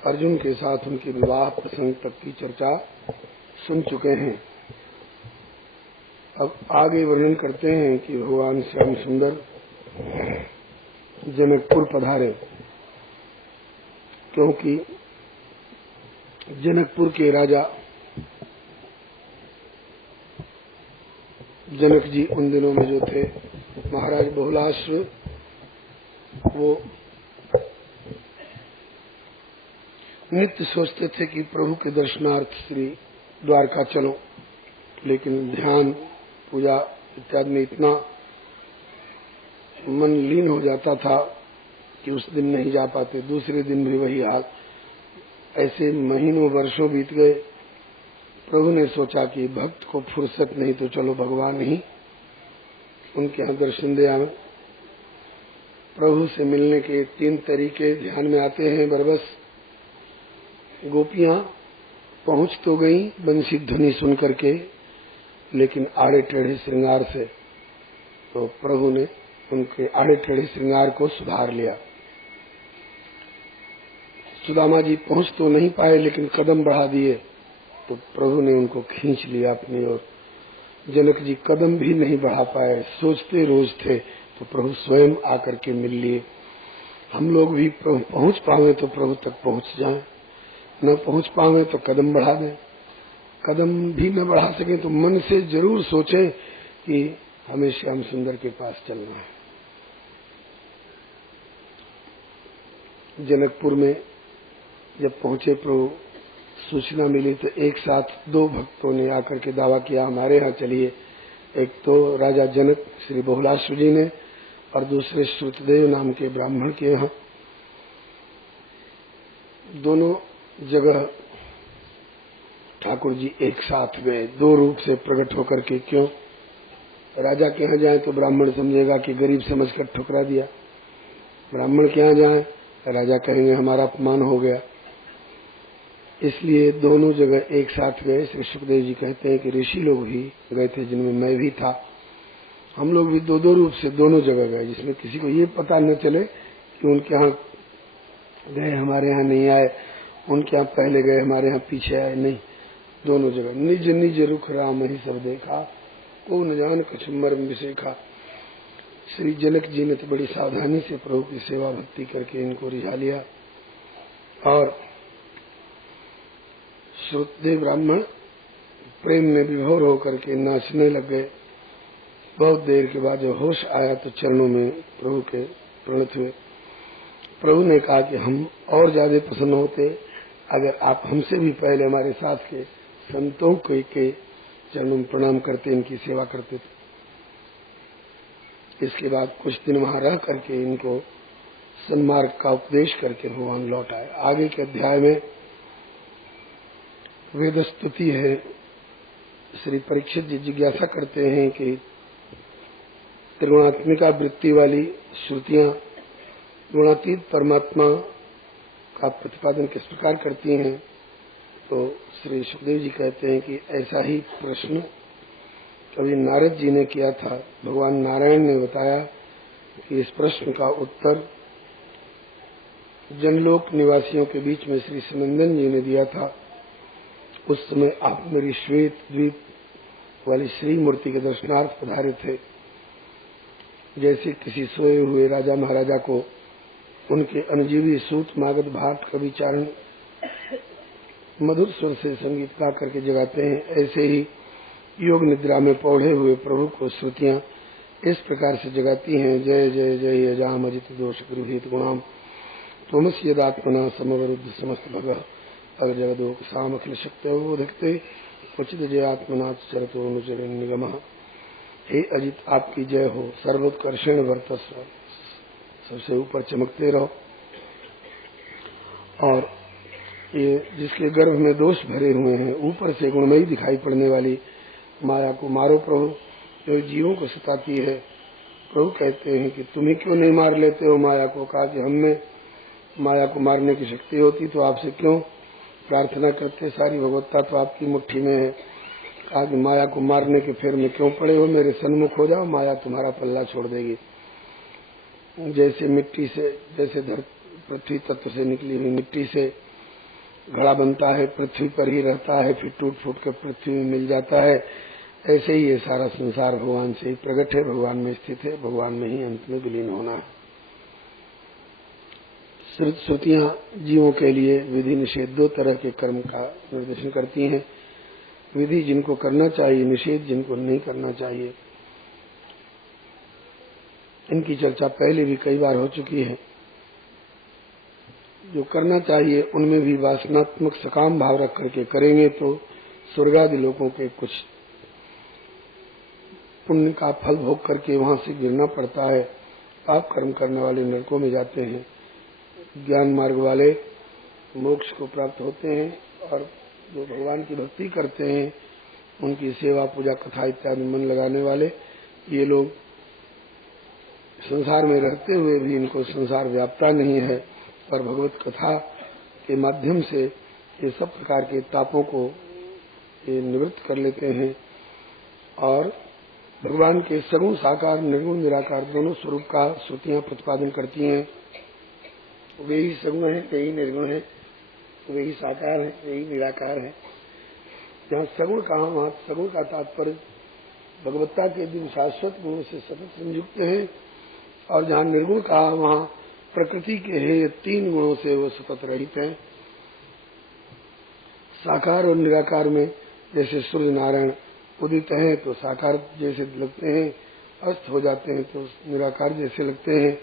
अर्जुन के साथ उनके विवाह प्रसंग तक की चर्चा सुन चुके हैं। अब आगे वर्णन करते हैं कि भगवान श्याम सुंदर जनकपुर पधारे, क्योंकि जनकपुर के राजा जनक जी उन दिनों में जो थे महाराज बहुलाश्व, वो नित्य सोचते थे कि प्रभु के दर्शनार्थ श्री द्वारका चलो, लेकिन ध्यान पूजा इत्यादि में इतना मन लीन हो जाता था कि उस दिन नहीं जा पाते। दूसरे दिन भी वही हाल। ऐसे महीनों वर्षों बीत गए। प्रभु ने सोचा कि भक्त को फुर्सत नहीं तो चलो भगवान ही उनके यहाँ दर्शन दे आवे। प्रभु से मिलने के 3 तरीके ध्यान में आते हैं। बरबस गोपियां पहुंच तो गई बंसी ध्वनि सुन करके, लेकिन आड़े टेढ़े श्रृंगार से, तो प्रभु ने उनके आड़े टेढ़े श्रृंगार को सुधार लिया। सुदामा जी पहुंच तो नहीं पाए, लेकिन कदम बढ़ा दिए तो प्रभु ने उनको खींच लिया अपनी ओर। जनक जी कदम भी नहीं बढ़ा पाए, सोचते रोज थे, तो प्रभु स्वयं आकर के मिल लिए। हम लोग भी पहुंच पावे तो प्रभु तक पहुंच जाएं, न पहुंच पावे तो कदम बढ़ा दें। कदम भी न बढ़ा सके तो मन से जरूर सोचें कि हमें श्याम सुंदर के पास चलना है। जनकपुर में जब पहुंचे प्रभु, सूचना मिली तो एक साथ 2 भक्तों ने आकर के दावा किया हमारे यहाँ चलिए। एक तो राजा जनक श्री बहुलाश्व जी ने, और दूसरे श्रुतदेव नाम के ब्राह्मण के यहाँ। दोनों जगह ठाकुर जी एक साथ गए, 2 रूप से प्रकट होकर के। क्यों? राजा के यहाँ जाए तो ब्राह्मण समझेगा कि गरीब समझकर ठुकरा दिया। ब्राह्मण के यहाँ जाए, राजा कहेंगे हमारा अपमान हो गया। इसलिए दोनों जगह एक साथ गए। श्री सुखदेव जी कहते हैं कि ऋषि लोग भी गए थे, जिनमें मैं भी था। हम लोग भी 2-2 रूप से दोनों जगह गए, जिसमें किसी को ये पता न चले कि उनके यहाँ गए हमारे यहाँ नहीं आए, उनके यहाँ पहले गए हमारे यहाँ पीछे आए। नहीं, दोनों जगह निज निज रुख राम ही सब देखा, को न जान कुछ मर्म विशेखा। श्री जनक जी ने तो बड़ी सावधानी से प्रभु की सेवा भक्ति करके इनको रिझा लिया। और श्रुतदेव ब्राह्मण प्रेम में विभोर होकर के नाचने लग गए। बहुत देर के बाद जब होश आया तो चरणों में प्रभु के प्रणत हुए। प्रभु ने कहा कि हम और ज्यादा प्रसन्न होते अगर आप हमसे भी पहले हमारे साथ के संतों के चरणों में प्रणाम करते, इनकी सेवा करते थे। इसके बाद कुछ दिन वहां रह करके इनको सन्मार्ग का उपदेश करके भगवान लौट आए। आगे के अध्याय में वेद स्तुति है। श्री परीक्षित जी जिज्ञासा करते हैं कि त्रिगुणात्मिका वृत्ति वाली श्रुतियां गुणातीत परमात्मा का प्रतिपादन किस प्रकार करती हैं। तो श्री सुखदेव जी कहते हैं कि ऐसा ही प्रश्न कभी नारद जी ने किया था। भगवान नारायण ने बताया कि इस प्रश्न का उत्तर जनलोक निवासियों के बीच में श्री सुनंदन जी ने दिया था, उस समय आप मेरी श्वेत द्वीप वाली श्री मूर्ति के दर्शनार्थ पधारे थे। जैसे किसी सोए हुए राजा महाराजा को उनके अनुजीवी सूत मागध भाट कवि चारण मधुर स्वर से संगीत गा करके जगाते हैं, ऐसे ही योग निद्रा में पौड़े हुए प्रभु को श्रुतियां इस प्रकार से जगाती हैं। जय जय जय अजाम अजित दोष गृहीत गुणाम त्वमस्य यदात्मना समवरुद्ध समस्त भग अग जगदोक साम अखिल शक्ति उचित जय आत्मनाथ चरतो अनुचर निगम। हे अजित आपकी जय हो, सर्वोत्कर्षण वर्तस्व, सबसे ऊपर चमकते रहो। और ये जिसके गर्भ में दोष भरे हुए हैं, ऊपर से गुणमयी दिखाई पड़ने वाली माया को मारो प्रभु, जो जीवों को सताती है। प्रभु कहते हैं कि तुम ही क्यों नहीं मार लेते हो माया को। कहा कि हमने माया को मारने की शक्ति होती तो आपसे क्यों प्रार्थना करते, सारी भगवत्ता तो आपकी मुट्ठी में है। कहा कि माया को मारने के फेर में क्यों पड़े हो, मेरे सन्मुख हो जाओ, माया तुम्हारा पल्ला छोड़ देगी। जैसे मिट्टी से, जैसे पृथ्वी तत्व से निकली हुई मिट्टी से घड़ा बनता है, पृथ्वी पर ही रहता है, फिर टूट फूट कर पृथ्वी में मिल जाता है, ऐसे ही ये सारा संसार भगवान से ही प्रकट है, भगवान में स्थित है, भगवान में ही अंत में विलीन होना है। श्रुतियां जीवों के लिए विधि निषेध दो तरह के कर्म का निर्देशन करती हैं। विधि जिनको करना चाहिए, निषेध जिनको नहीं करना चाहिए। इनकी चर्चा पहले भी कई बार हो चुकी है। जो करना चाहिए उनमें भी वासनात्मक सकाम भाव रख करके करेंगे तो स्वर्गादि लोगों के कुछ पुण्य का फल भोग करके वहां से गिरना पड़ता है। पाप कर्म करने वाले नरकों में जाते हैं, ज्ञान मार्ग वाले मोक्ष को प्राप्त होते हैं, और जो भगवान की भक्ति करते हैं, उनकी सेवा पूजा कथा इत्यादि मन लगाने वाले, ये लोग संसार में रहते हुए भी इनको संसार व्यापता नहीं है, पर भगवत कथा के माध्यम से ये सब प्रकार के तापों को ये निवृत्त कर लेते हैं और भगवान के सगुण साकार निर्गुण निराकार दोनों स्वरूप का श्रुतियां प्रतिपादन करती हैं। वे ही सगुण है, वे ही निर्गुण है, वे ही साकार है, वे ही निराकार है। जहाँ सगुण कहा वहाँ सगुण का तात्पर्य भगवत्ता के दिन शाश्वत गुणों से सतत संयुक्त है, और जहाँ निर्गुण कहा वहाँ प्रकृति के है तीन गुणों से वो सतत रहित है। साकार और निराकार में जैसे सूर्य नारायण उदित हैं तो साकार जैसे लगते हैं, अस्त हो जाते हैं तो निराकार जैसे लगते हैं,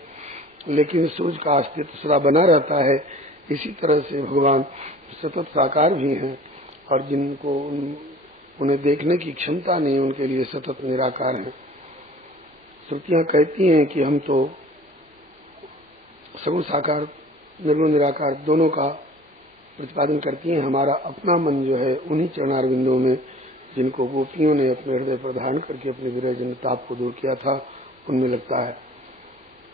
लेकिन सूर्य का अस्तित्व सदा बना रहता है। इसी तरह से भगवान सतत साकार भी हैं, और जिनको उन्हें देखने की क्षमता नहीं, उनके लिए सतत निराकार हैं। श्रुतियां कहती हैं कि हम तो सगुण साकार निर्गुण निराकार दोनों का प्रतिपादन करती हैं। हमारा अपना मन जो है उन्हीं चरणारविंदों में, जिनको गोपियों ने अपने हृदय पर धारण करके अपने विरह ताप को दूर किया था, उनमें लगता है।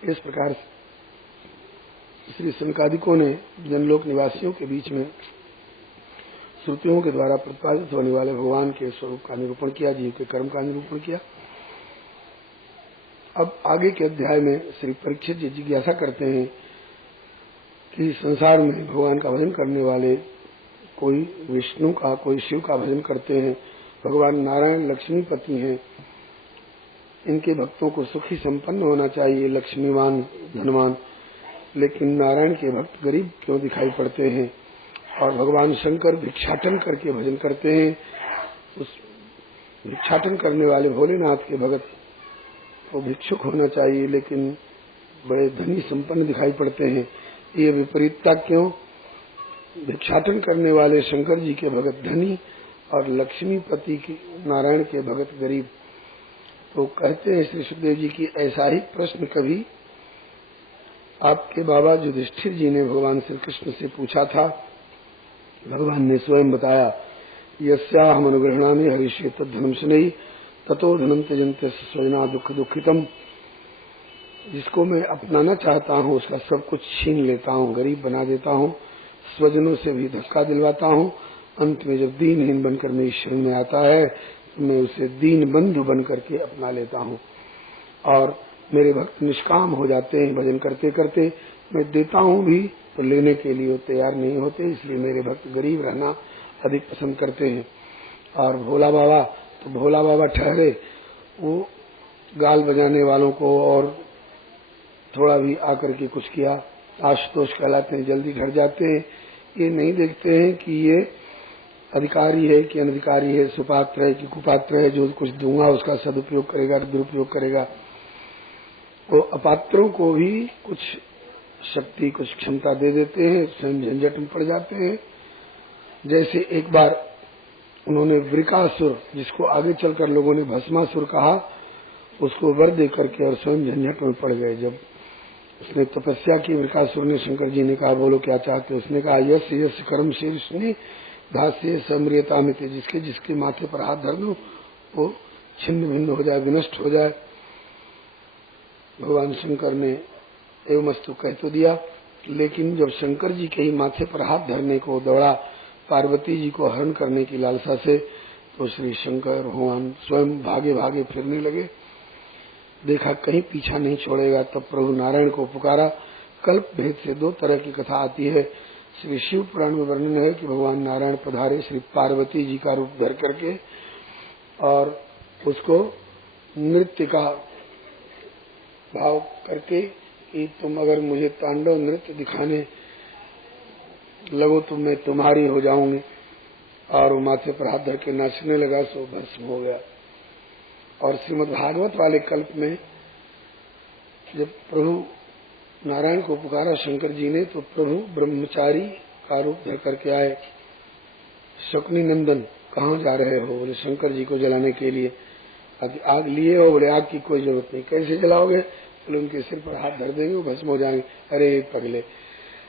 इस प्रकार श्री सनकादिकों ने जनलोक निवासियों के बीच में श्रुतियों के द्वारा प्रतिपादित होने वाले भगवान के स्वरूप का निरूपण किया, जीव के कर्म का निरूपण किया। अब आगे के अध्याय में श्री परीक्षित जी जिज्ञासा करते हैं कि संसार में भगवान का भजन करने वाले कोई विष्णु का, कोई शिव का भजन करते हैं। भगवान नारायण लक्ष्मीपति हैं, इनके भक्तों को सुखी संपन्न होना चाहिए, लक्ष्मीवान धनवान, लेकिन नारायण के भक्त गरीब क्यों दिखाई पड़ते हैं। और भगवान शंकर भिक्षाटन करके भजन करते हैं। उस भिक्षाटन करने वाले भोलेनाथ के भगत को भिक्षुक होना चाहिए, लेकिन बड़े धनी संपन्न दिखाई पड़ते हैं। ये विपरीतता क्यों? भिक्षाटन करने वाले शंकर जी के भगत धनी और लक्ष्मीपति की नारायण के भगत गरीब। तो कहते हैं श्री सुखदेव जी की ऐसा ही प्रश्न कभी आपके बाबा युधिष्ठिर जी ने भगवान श्री कृष्ण से पूछा था। भगवान ने स्वयं बताया, यस्याहम अनुगृह्णामि हरिष्ये तद्धनम शनैः ततो धनम त्यजन्ते स्वजना दुख दुखितम। जिसको मैं अपनाना चाहता हूँ उसका सब कुछ छीन लेता हूँ, गरीब बना देता हूँ, स्वजनों से भी धक्का दिलवाता हूँ। अंत में जब दीनहीन बनकर मेरी शरण में आता है तो मैं उसे दीन बंधु बन करके अपना लेता हूँ, और मेरे भक्त निष्काम हो जाते हैं भजन करते करते। मैं देता हूँ भी तो लेने के लिए वो तैयार नहीं होते, इसलिए मेरे भक्त गरीब रहना अधिक पसंद करते हैं। और भोला बाबा तो भोला बाबा ठहरे, वो गाल बजाने वालों को और थोड़ा भी आकर के कुछ किया, आशुतोष कहलाते हैं, जल्दी घर जाते हैं। ये नहीं देखते हैं कि ये अधिकारी है कि अनधिकारी है, सुपात्र है कि कुपात्र है, जो कुछ दूंगा उसका सदुपयोग करेगा दुरुपयोग करेगा। वो अपात्रों को भी कुछ शक्ति कुछ क्षमता दे देते हैं, स्वयं झंझट में पड़ जाते हैं। जैसे एक बार उन्होंने वृकासुर, जिसको आगे चलकर लोगों ने भस्मासुर कहा, उसको वर दे करके और स्वयं झंझट में पड़ गए। जब उसने तपस्या की, वृकासुर ने, शंकर जी ने कहा बोलो क्या चाहते हो? उसने कहा यस यस कर्म शीर्षनी धास्य समरियता में, जिसके जिसके माथे पर हाथ धर दूं वो छिन्न भिन्न हो जाए, विनष्ट हो जाए। भगवान शंकर ने एवमस्तु कह तो दिया, लेकिन जब शंकर जी के ही माथे पर हाथ धरने को दौड़ा पार्वती जी को हरण करने की लालसा से, तो श्री शंकर भगवान स्वयं भागे भागे फिरने लगे। देखा कहीं पीछा नहीं छोड़ेगा, तब प्रभु नारायण को पुकारा। कल्प भेद से दो तरह की कथा आती है। श्री शिव पुराण में वर्णन है कि भगवान नारायण पधारे श्री पार्वती जी का रूप धर करके और उसको नृत्य का भाव करके कि तुम अगर मुझे तांडव नृत्य दिखाने लगो तो मैं तुम्हारी हो जाऊंगी। और वो माथे पर हाथ धर के नाचने लगा, सो भस्म हो गया। और श्रीमद् भागवत वाले कल्प में जब प्रभु नारायण को पुकारा शंकर जी ने, तो प्रभु ब्रह्मचारी का रूप धर करके आए। शकुनी नंदन कहाँ जा रहे हो? बोले शंकर जी को जलाने के लिए। आग लिए हो? बोले आग की कोई जरूरत नहीं। कैसे जलाओगे? बोले उनके सिर पर हाथ धर देंगे, वो भस्म हो जाएंगे। अरे पगले,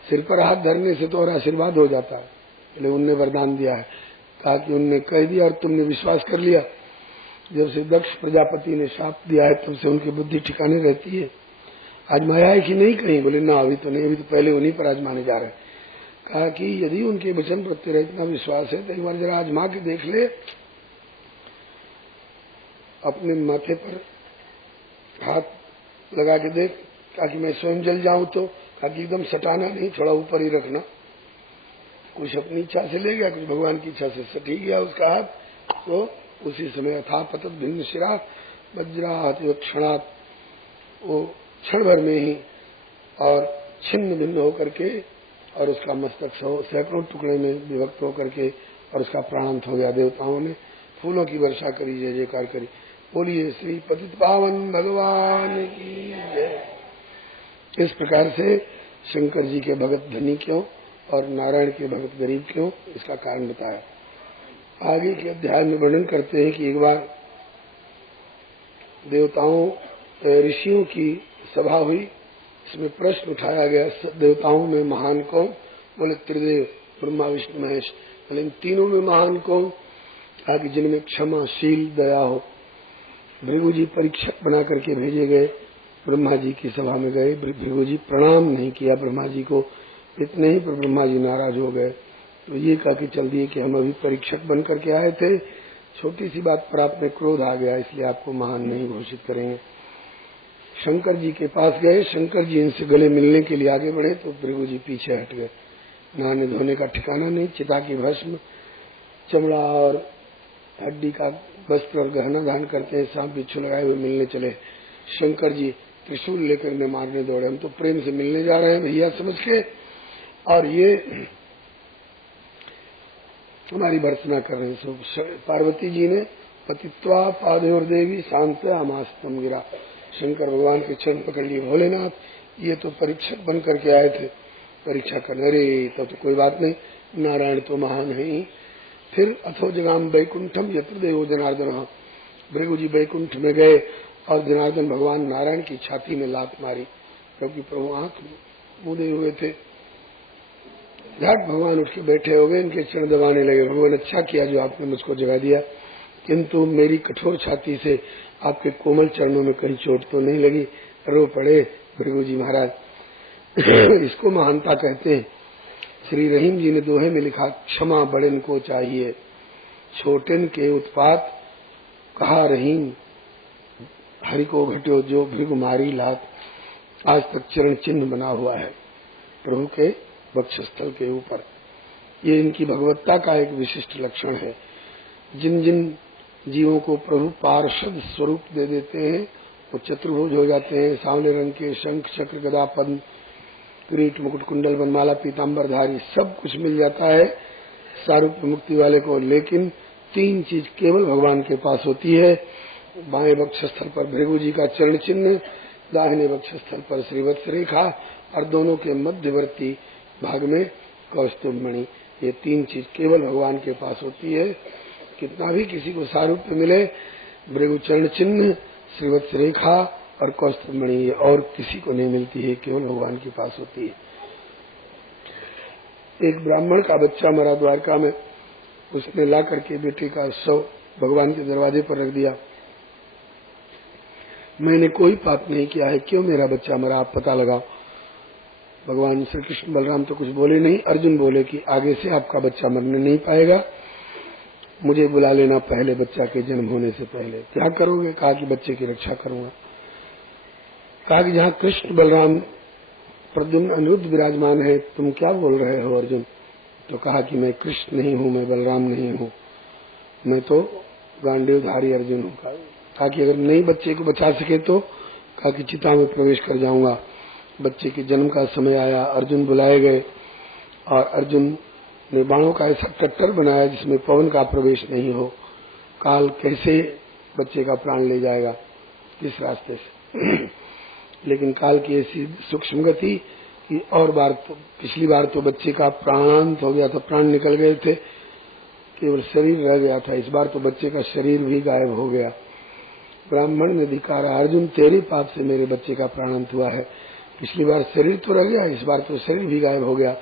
सिर पर हाथ धरने से तो और आशीर्वाद हो जाता है। बोले उनने वरदान दिया है। कहा कि उनने कह दिया और तुमने विश्वास कर लिया। जब से दक्ष प्रजापति ने शाप दिया है तब से उनकी बुद्धि ठिकाने रहती है। आजमाया है कि नहीं कहीं? बोले ना, अभी तो नहीं, अभी तो पहले उन्हीं पर आजमाने जा रहे हैं। कहा कि यदि उनके वचन पर तेरा इतना विश्वास है तो एक बार जरा आजमा के देख ले, अपने माथे पर हाथ लगा के देख। कहा कि मैं स्वयं जल जाऊं तो? कहा कि एकदम सटाना नहीं, थोड़ा ऊपर ही रखना। कुछ अपनी इच्छा से ले गया, कुछ भगवान की इच्छा से सट ही गया उसका हाथ। तो उसी समय अथा पतत भिन्न शिरा वज्राहत क्षणात, वो क्षण भर में ही और छिन्न भिन्न होकर के और उसका मस्तक सैकड़ों टुकड़े में विभक्त होकर के और उसका प्राणांत हो गया। देवताओं ने फूलों की वर्षा करी, जय जयकार करी। बोलिए श्री पतित पावन भगवान की जय। इस प्रकार से शंकर जी के भगत धनी क्यों और नारायण के भगत गरीब क्यों, इसका कारण बताया। आगे के अध्याय में वर्णन करते हैं कि एक बार देवताओं ऋषियों की सभा हुई। इसमें प्रश्न उठाया गया, देवताओं में महान कौन? बोले त्रिदेव, ब्रह्मा विष्णु महेश। बोले इन तीनों में महान कौन? कहा कि जिनमें क्षमा शील दया हो। भृगु जी परीक्षक बना करके भेजे गए, ब्रह्मा जी की सभा में गए। भृगु जी प्रणाम नहीं किया ब्रह्मा जी को, इतने ही पर ब्रह्मा जी नाराज हो गए। तो ये कहा कि चल दिए कि हम अभी परीक्षक बन करके आए थे, छोटी सी बात पर आप में क्रोध आ गया, इसलिए आपको महान नहीं घोषित करेंगे। शंकर जी के पास गए, शंकर जी इनसे गले मिलने के लिए आगे बढ़े तो भृगु जी पीछे हट गए। नहाने धोने का ठिकाना नहीं, चिता की भस्म, चमड़ा और हड्डी का वस्त्र और गहना धारण करते हैं, सांप बिच्छू लगाए हुए मिलने चले। शंकर जी त्रिशूल लेकर इन्हें मारने दौड़े। हम तो प्रेम से मिलने जा रहे हैं भैया समझ के, और ये हमारी भर्त्सना कर रहे हैं। पार्वती जी ने पतित्वा पादयोर देवी शांत अमास्तम गिरा। शंकर भगवान के चरण पकड़ लिए। भोलेनाथ, ये तो परीक्षक बन करके आए थे परीक्षा करने। अरे तब तो कोई बात नहीं, नारायण तो महान है ही। फिर अथो जगाम वैकुंठम यत्र देवो जनार्दन। भृगु जी वैकुंठ में गए और जनार्दन भगवान नारायण की छाती में लात मारी, क्योंकि प्रभु आंख मूंदे हुए थे। झट भगवान उठ के बैठे हो गए, इनके चरण दबाने लगे। भगवान, अच्छा किया जो आपने मुझको जगा दिया, किंतु मेरी कठोर छाती से आपके कोमल चरणों में कहीं चोट तो नहीं लगी? रो पड़े भृगु जी महाराज। इसको महानता कहते हैं। श्री रहीम जी ने दोहे में लिखा, क्षमा बड़न को चाहिए, छोटन के उत्पात कहा रहीम, हरि को घट्यो जो भृगु मारी लात। आज तक चरण चिन्ह बना हुआ है प्रभु के वक्षस्थल के ऊपर। ये इनकी भगवत्ता का एक विशिष्ट लक्षण है। जिन जिन जीवों को प्रभु पार्षद स्वरूप दे देते हैं वो चतुर्भुज हो जाते हैं। सांवले रंग के शंख चक्र गदा पद्म किरीट मुकुट कुंडल वनमाला पीताम्बरधारी सब कुछ मिल जाता है सारूप्य मुक्ति वाले को। लेकिन तीन चीज केवल भगवान के पास होती है। बाएं वक्षस्थल पर भृगु जी का चरण चिन्ह, दाहिने वक्षस्थल पर श्रीवत्स रेखा और दोनों के मध्यवर्ती भाग में कौस्तुभ मणि। ये तीन चीज केवल भगवान के पास होती है। कितना भी किसी को सारूप्य मिले, भृगु चरण चिन्ह, श्रीवत्स रेखा और कौस्तुभ मणि ये और किसी को नहीं मिलती है, केवल भगवान के पास होती है। एक ब्राह्मण का बच्चा मरा द्वारका में, उसने ला करके बेटे का शव भगवान के दरवाजे पर रख दिया। मैंने कोई पाप नहीं किया है, क्यों मेरा बच्चा मरा, आप पता लगाओ। भगवान श्री कृष्ण बलराम तो कुछ बोले नहीं, अर्जुन बोले कि आगे से आपका बच्चा मरने नहीं पाएगा, मुझे बुला लेना पहले बच्चा के जन्म होने से पहले। क्या करोगे? कहा कि बच्चे की रक्षा करूंगा। कहा कि जहाँ कृष्ण बलराम प्रद्युम्न अनिरुद्ध विराजमान है, तुम क्या बोल रहे हो अर्जुन? तो कहा कि मैं कृष्ण नहीं हूँ, मैं बलराम नहीं हूँ, मैं तो गांडीवधारी अर्जुन हूँ। कहा कि अगर नहीं बच्चे को बचा सके तो? कहा कि चिता में प्रवेश कर जाऊंगा। बच्चे के जन्म का समय आया, अर्जुन बुलाए गए और अर्जुन ने बाणों का ऐसा कट्टर बनाया जिसमें पवन का प्रवेश नहीं हो। काल कैसे बच्चे का प्राण ले जाएगा, किस रास्ते से? लेकिन काल की ऐसी सूक्ष्म गति कि और बार तो, पिछली बार तो बच्चे का प्राणांत हो गया था, प्राण निकल गए थे, केवल शरीर रह गया था। इस बार तो बच्चे का शरीर भी गायब हो गया। ब्राह्मण ने धिक्कारा, अर्जुन तेरे पाप से मेरे बच्चे का प्राणांत हुआ है। पिछली बार शरीर तो रह गया, इस बार तो शरीर भी गायब हो गया।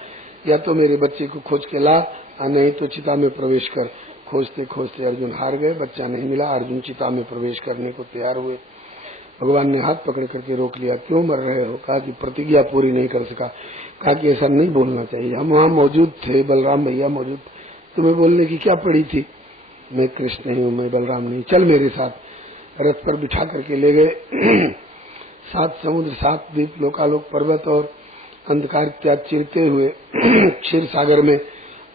या तो मेरे बच्चे को खोज के ला और नहीं तो चिता में प्रवेश कर। खोजते खोजते अर्जुन हार गए, बच्चा नहीं मिला। अर्जुन चिता में प्रवेश करने को तैयार हुए। भगवान ने हाथ पकड़ करके रोक लिया। क्यों मर रहे हो? कहा कि प्रतिज्ञा पूरी नहीं कर सका। कहा कि ऐसा नहीं बोलना चाहिए, हम वहाँ मौजूद थे, बलराम भैया मौजूद, तुम्हें बोलने की क्या पड़ी थी? मैं कृष्ण नहीं हूँ, मैं बलराम नहीं, चल मेरे साथ। रथ पर बिठा करके ले गए। 7 समुद्र 7 द्वीप लोकालोक पर्वत और अंधकार त्याग चिरते हुए क्षीर सागर में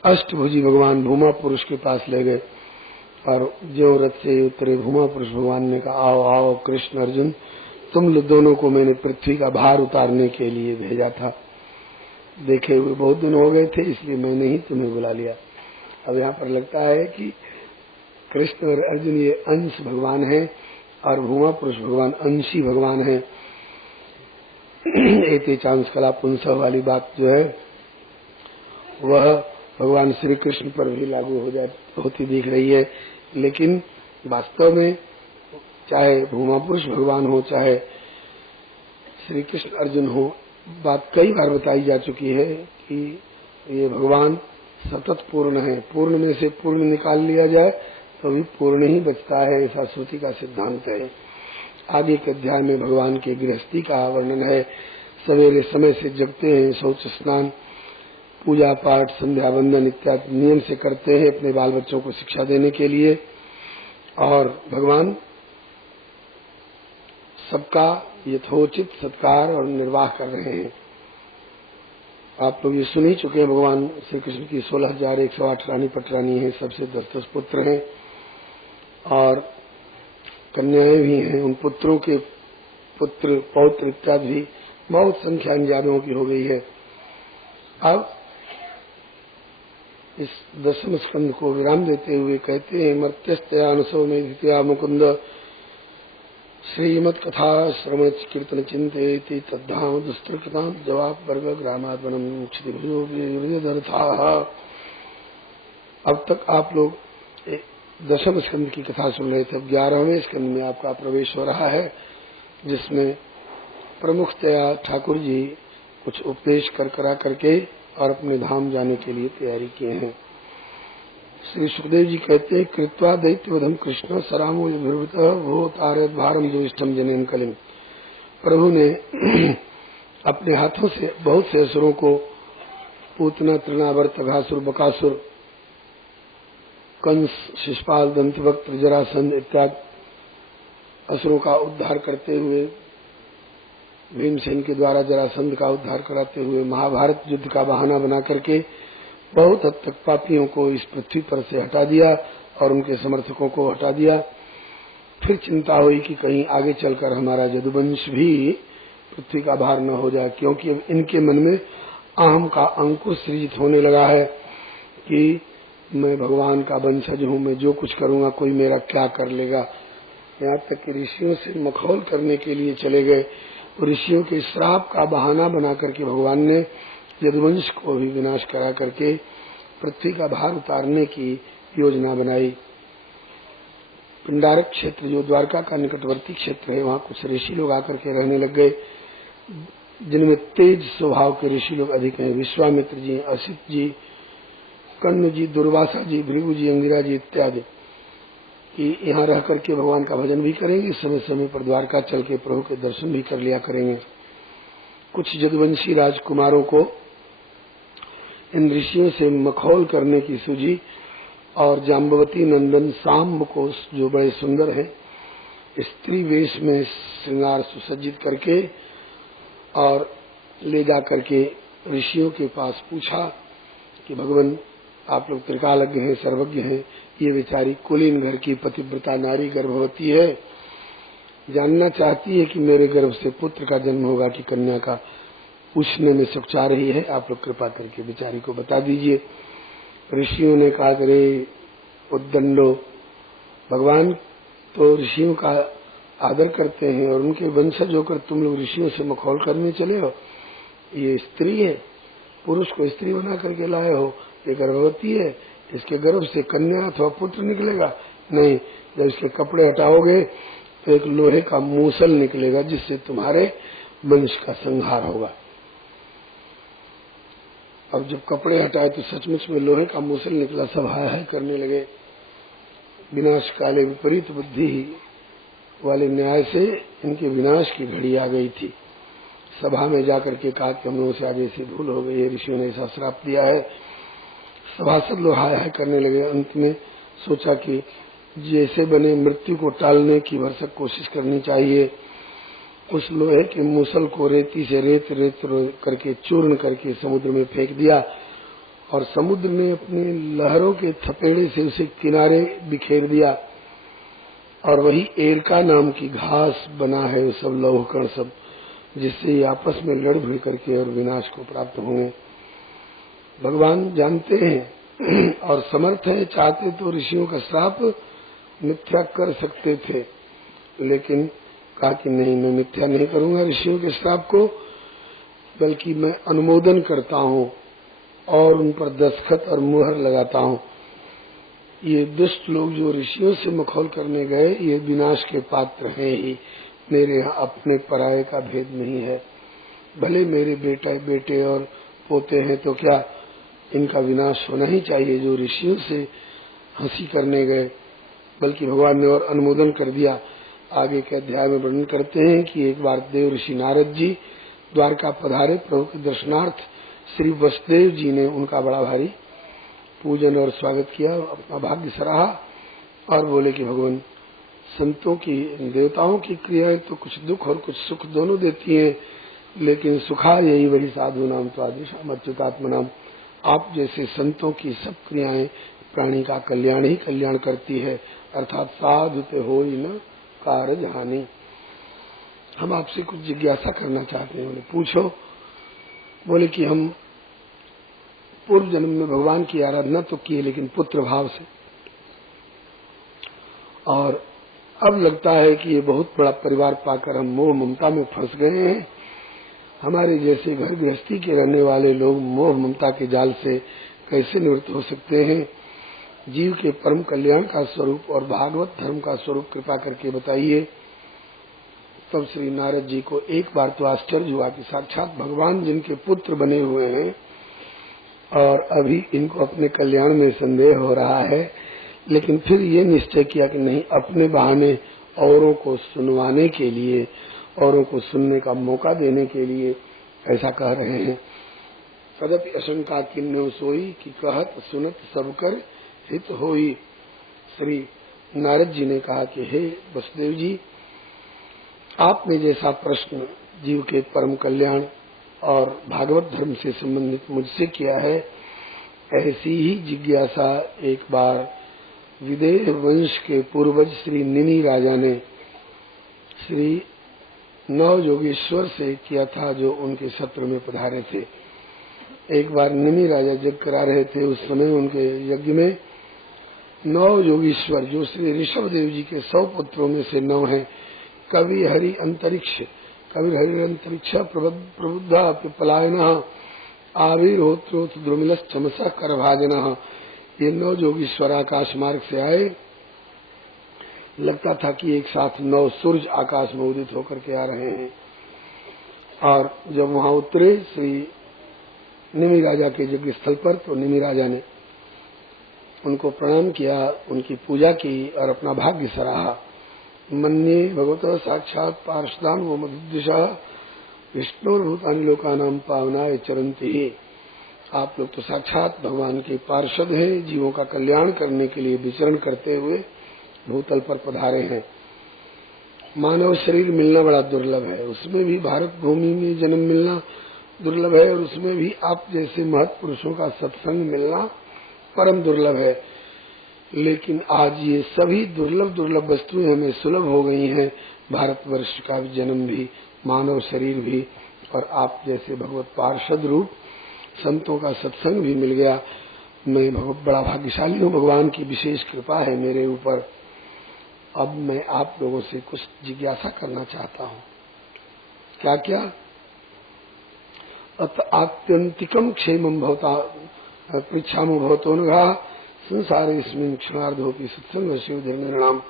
अष्टभुजी भगवान भूमा पुरुष के पास ले गए। और जो रथ से उतरे भूमा पुरुष भगवान ने कहा, आओ आओ कृष्ण अर्जुन, तुम दोनों को मैंने पृथ्वी का भार उतारने के लिए भेजा था। देखे हुए बहुत दिन हो गए थे, इसलिए मैंने ही तुम्हें बुला लिया। अब यहाँ पर लगता है कि कृष्ण और अर्जुन ये अंश भगवान है और भूमा पुरुष भगवान अंशी भगवान है। एते चांस कला पुंसव वाली बात जो है वह भगवान श्री कृष्ण पर भी लागू होती दिख रही है। लेकिन वास्तव में चाहे भूमा पुरुष भगवान हो चाहे श्री कृष्ण अर्जुन हो, बात कई बार बताई जा चुकी है कि ये भगवान सतत पूर्ण है। पूर्ण में से पूर्ण निकाल लिया जाए तो भी पूर्ण ही बचता है, ऐसा श्रुति का सिद्धांत है। आगे के अध्याय में भगवान की गृहस्थी का वर्णन है। सवेरे समय से जगते हैं, शौच स्नान पूजा पाठ संध्या वंदन इत्यादि नियम से करते हैं अपने बाल बच्चों को शिक्षा देने के लिए। और भगवान सबका यथोचित सत्कार और निर्वाह कर रहे हैं। आप लोग ये सुन ही चुके हैं, भगवान श्री कृष्ण की 16,108 रानी पटरानी है, सबसे 10-10 पुत्र हैं और कन्याएं भी हैं। उन पुत्रों के पुत्र पौत्र इत्यादि भी बहुत संख्या इन जादुओं की हो गई है। अब इस 10वें स्कंद को विराम देते हुए कहते हैं, मर्त्यस्त्यानसो में द्वितीया मुकुंद श्रीमद कथा श्रवण कीर्तन चिंतेति तद्धाम दुष्टकृतां जवाब वर्ग ग्रामात्मनम क्षितिभुजोर्था। अब तक आप लोग 10वें स्कंद की कथा सुन रहे थे। अब 11वें स्कंद में आपका प्रवेश हो रहा है, जिसमें प्रमुखतया ठाकुर जी कुछ उपदेश करा करके और अपने धाम जाने के लिए तैयारी किए हैं। श्री सुखदेव जी कहते हैं, कृत्वा दैत्यवधम कृष्ण सरामो युभिर्वृत वो तारयत भारम जो इष्टम जनेन कलिम। प्रभु ने अपने हाथों से बहुत से असुरों को, पूतना तृणावर्त घासुर बकासुर कंस शिशुपाल दंतवक्त जरासंध इत्यादि असुरों का उद्धार करते हुए भीमसेन के द्वारा जरासंध का उद्धार कराते हुए महाभारत युद्ध का बहाना बना करके बहुत हद तक पापियों को इस पृथ्वी पर से हटा दिया और उनके समर्थकों को हटा दिया। फिर चिंता हुई कि कहीं आगे चलकर हमारा यदुवंश भी पृथ्वी का भार न हो जाए, क्योंकि अब इनके मन में अहम का अंकुश सृजित होने लगा है कि मैं भगवान का वंशज हूँ, मैं जो कुछ करूँगा कोई मेरा क्या कर लेगा। यहाँ तक कि ऋषियों से मखौल करने के लिए चले गए। ऋषियों के श्राप का बहाना बना करके भगवान ने यदुवंश को भी विनाश करा करके पृथ्वी का भार उतारने की योजना बनाई। पिंडारक क्षेत्र जो द्वारका का निकटवर्ती क्षेत्र है, वहाँ कुछ ऋषि लोग आकर के रहने लग गए, जिनमें तेज स्वभाव के ऋषि लोग अधिक हैं। विश्वामित्र जी, असित जी, कर्ण जी, दुर्वासा जी, भृगु जी, अंगिरा जी इत्यादि, कि यहाँ रह करके भगवान का भजन भी करेंगे, समय समय पर द्वारका चल के प्रभु के दर्शन भी कर लिया करेंगे। कुछ यदुवंशी राजकुमारों को इन ऋषियों से मखौल करने की सूझी और जाम्बवती नंदन सांब को, जो बड़े सुंदर हैं, स्त्री वेश में श्रृंगार सुसज्जित करके और ले जा करके ऋषियों के पास पूछा कि भगवान आप लोग त्रिकालज्ञ हैं, सर्वज्ञ हैं, ये बेचारी कुलीन घर की पतिव्रता नारी गर्भवती है, जानना चाहती है कि मेरे गर्भ से पुत्र का जन्म होगा कि कन्या का, पूछने में सुख चाह रही है, आप लोग कृपा करके बेचारी को बता दीजिए। ऋषियों ने कहा, अरे उद्दंडो, भगवान तो ऋषियों का आदर करते हैं और उनके वंशज होकर तुम लोग ऋषियों से मखौल करने चले हो। ये स्त्री है, पुरुष को स्त्री बना करके लाए हो, ये गर्भवती है, इसके गर्भ से कन्या अथवा पुत्र निकलेगा नहीं। जब इसके कपड़े हटाओगे तो एक लोहे का मूसल निकलेगा जिससे तुम्हारे वंश का संहार होगा। अब जब कपड़े हटाए तो सचमुच में लोहे का मूसल निकला। सब हाय हाय करने लगे। विनाश काले विपरीत बुद्धि वाले न्याय से इनके विनाश की घड़ी आ गई थी। सभा में जाकर के कहा कि हम लोगों से आज ऐसी भूल हो गई है, ऋषियों ने ऐसा श्राप दिया है। सभासद लोग हाय हाय करने लगे। अंत में सोचा कि जैसे बने मृत्यु को टालने की भरसक कोशिश करनी चाहिए। उस लोहे के मूसल को रेती से रेत करके चूर्ण करके समुद्र में फेंक दिया और समुद्र ने अपने लहरों के थपेड़े से उसे किनारे बिखेर दिया। और वही एरका नाम की घास बना है, सब लौह कण सब, जिससे ये आपस में लड़ भिड़ करके और विनाश को प्राप्त होंगे। भगवान जानते हैं और समर्थ हैं, चाहते तो ऋषियों का श्राप मिथ्या कर सकते थे, लेकिन कहा कि नहीं, मैं मिथ्या नहीं करूंगा ऋषियों के श्राप को, बल्कि मैं अनुमोदन करता हूँ और उन पर दस्तखत और मुहर लगाता हूँ। ये दुष्ट लोग जो ऋषियों से मखौल करने गए, ये विनाश के पात्र हैं ही। मेरे यहाँ अपने पराये का भेद नहीं है। भले मेरे बेटे और पोते हैं तो क्या, इनका विनाश होना ही चाहिए जो ऋषियों से हंसी करने गए। बल्कि भगवान ने और अनुमोदन कर दिया। आगे के अध्याय में वर्णन करते हैं कि एक बार देव ऋषि नारद जी द्वारका पधारे। प्रभु के दर्शनार्थ श्री वसुदेव जी ने उनका बड़ा भारी पूजन और स्वागत किया, अपना भाग्य सराहा और बोले कि भगवान, संतों की, देवताओं की क्रियाएं तो कुछ दुख और कुछ सुख दोनों देती हैं, लेकिन सुखा यही वही साधु नाम स्वादिशाम अच्युतात्म नाम। आप जैसे संतों की सब क्रियाएं प्राणी का कल्याण ही कल्याण करती है, अर्थात साधुते हो ही न कारज हानि। हम आपसे कुछ जिज्ञासा करना चाहते हैं। बोले पूछो। बोले कि हम पूर्व जन्म में भगवान की आराधना तो की, लेकिन पुत्र भाव से, और अब लगता है कि ये बहुत बड़ा परिवार पाकर हम मोह ममता में फंस गए हैं। हमारे जैसे घर गृहस्थी के रहने वाले लोग मोह ममता के जाल से कैसे निवृत्त हो सकते हैं? जीव के परम कल्याण का स्वरूप और भागवत धर्म का स्वरूप कृपा करके बताइए। तब श्री नारद जी को एक बार तो आश्चर्य हुआ कि साक्षात भगवान जिनके पुत्र बने हुए हैं और अभी इनको अपने कल्याण में संदेह हो रहा है, लेकिन फिर ये निश्चय किया कि नहीं, अपने बहाने औरों को सुनवाने के लिए, औरों को सुनने का मौका देने के लिए ऐसा कह रहे हैं। तदपि आशंका किन्नो सोई कि कहत सुनत सबकर हित होई। श्री नारद जी ने कहा कि हे वसुदेव जी, आपने जैसा प्रश्न जीव के परम कल्याण और भागवत धर्म से संबंधित मुझसे किया है, ऐसी ही जिज्ञासा एक बार विदेह वंश के पूर्वज श्री निमि राजा ने श्री नवयोगेश्वर से किया था, जो उनके सत्र में पधारे थे। एक बार निमि राजा यज्ञ करा रहे थे, उस समय उनके यज्ञ में 9 योगीश्वर, जो श्री ऋषभ देव जी के 100 पुत्रों में से 9 हैं, कवि हरि अंतरिक्ष प्रबुद्धा पिपलायन आविर्होत्रोत द्रुमिलस चमसा करभाजन, ये 9 योगीश्वर आकाश मार्ग से आए। लगता था कि एक साथ 9 सूर्य आकाश में उदित होकर के आ रहे हैं। और जब वहां उतरे श्री निमि राजा के यज्ञ स्थल पर, तो निमि राजा ने उनको प्रणाम किया, उनकी पूजा की और अपना भाग्य सराहा। मन्ये भगवतः साक्षात पार्षदान वो मधुदिशा विष्णुर्भूतानि लोकानां पावनाय चरन्ति ही। आप लोग तो साक्षात भगवान के पार्षद हैं, जीवों का कल्याण करने के लिए विचरण करते हुए भूतल पर पधारे हैं। मानव शरीर मिलना बड़ा दुर्लभ है, उसमें भी भारत भूमि में जन्म मिलना दुर्लभ है, और उसमें भी आप जैसे महत् पुरुषों का सत्संग मिलना परम दुर्लभ है। लेकिन आज ये सभी दुर्लभ वस्तुएं हमें सुलभ हो गई हैं। भारतवर्ष का जन्म भी, मानव शरीर भी, और आप जैसे भगवत पार्षद रूप संतों का सत्संग भी मिल गया। मैं बड़ा भाग्यशाली हूँ, भगवान की विशेष कृपा है मेरे ऊपर। अब मैं आप लोगों से कुछ जिज्ञासा करना चाहता हूँ। क्या क्या? अत आत्यंतिकम क्षेमम भवता पृच्छामो भवतो नघा संसारे इसमें क्षणार्धोपि सत्संग शिवधर्म।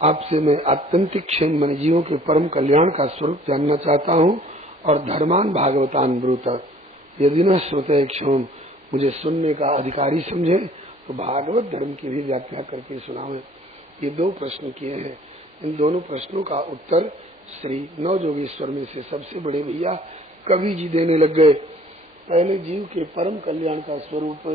आपसे मैं आत्यंतिक क्षेम मन जीवों के परम कल्याण का स्वरूप जानना चाहता हूँ। और धर्मान भागवतान ब्रूत, यदि न श्रोते क्षम, मुझे सुनने का अधिकारी समझे तो भागवत धर्म की भी व्याख्या करके सुनावे। ये 2 प्रश्न किए हैं। इन दोनों प्रश्नों का उत्तर श्री नवयोगेश्वर में से सबसे बड़े भैया कवि जी देने लग गए। पहले जीव के परम कल्याण का स्वरूप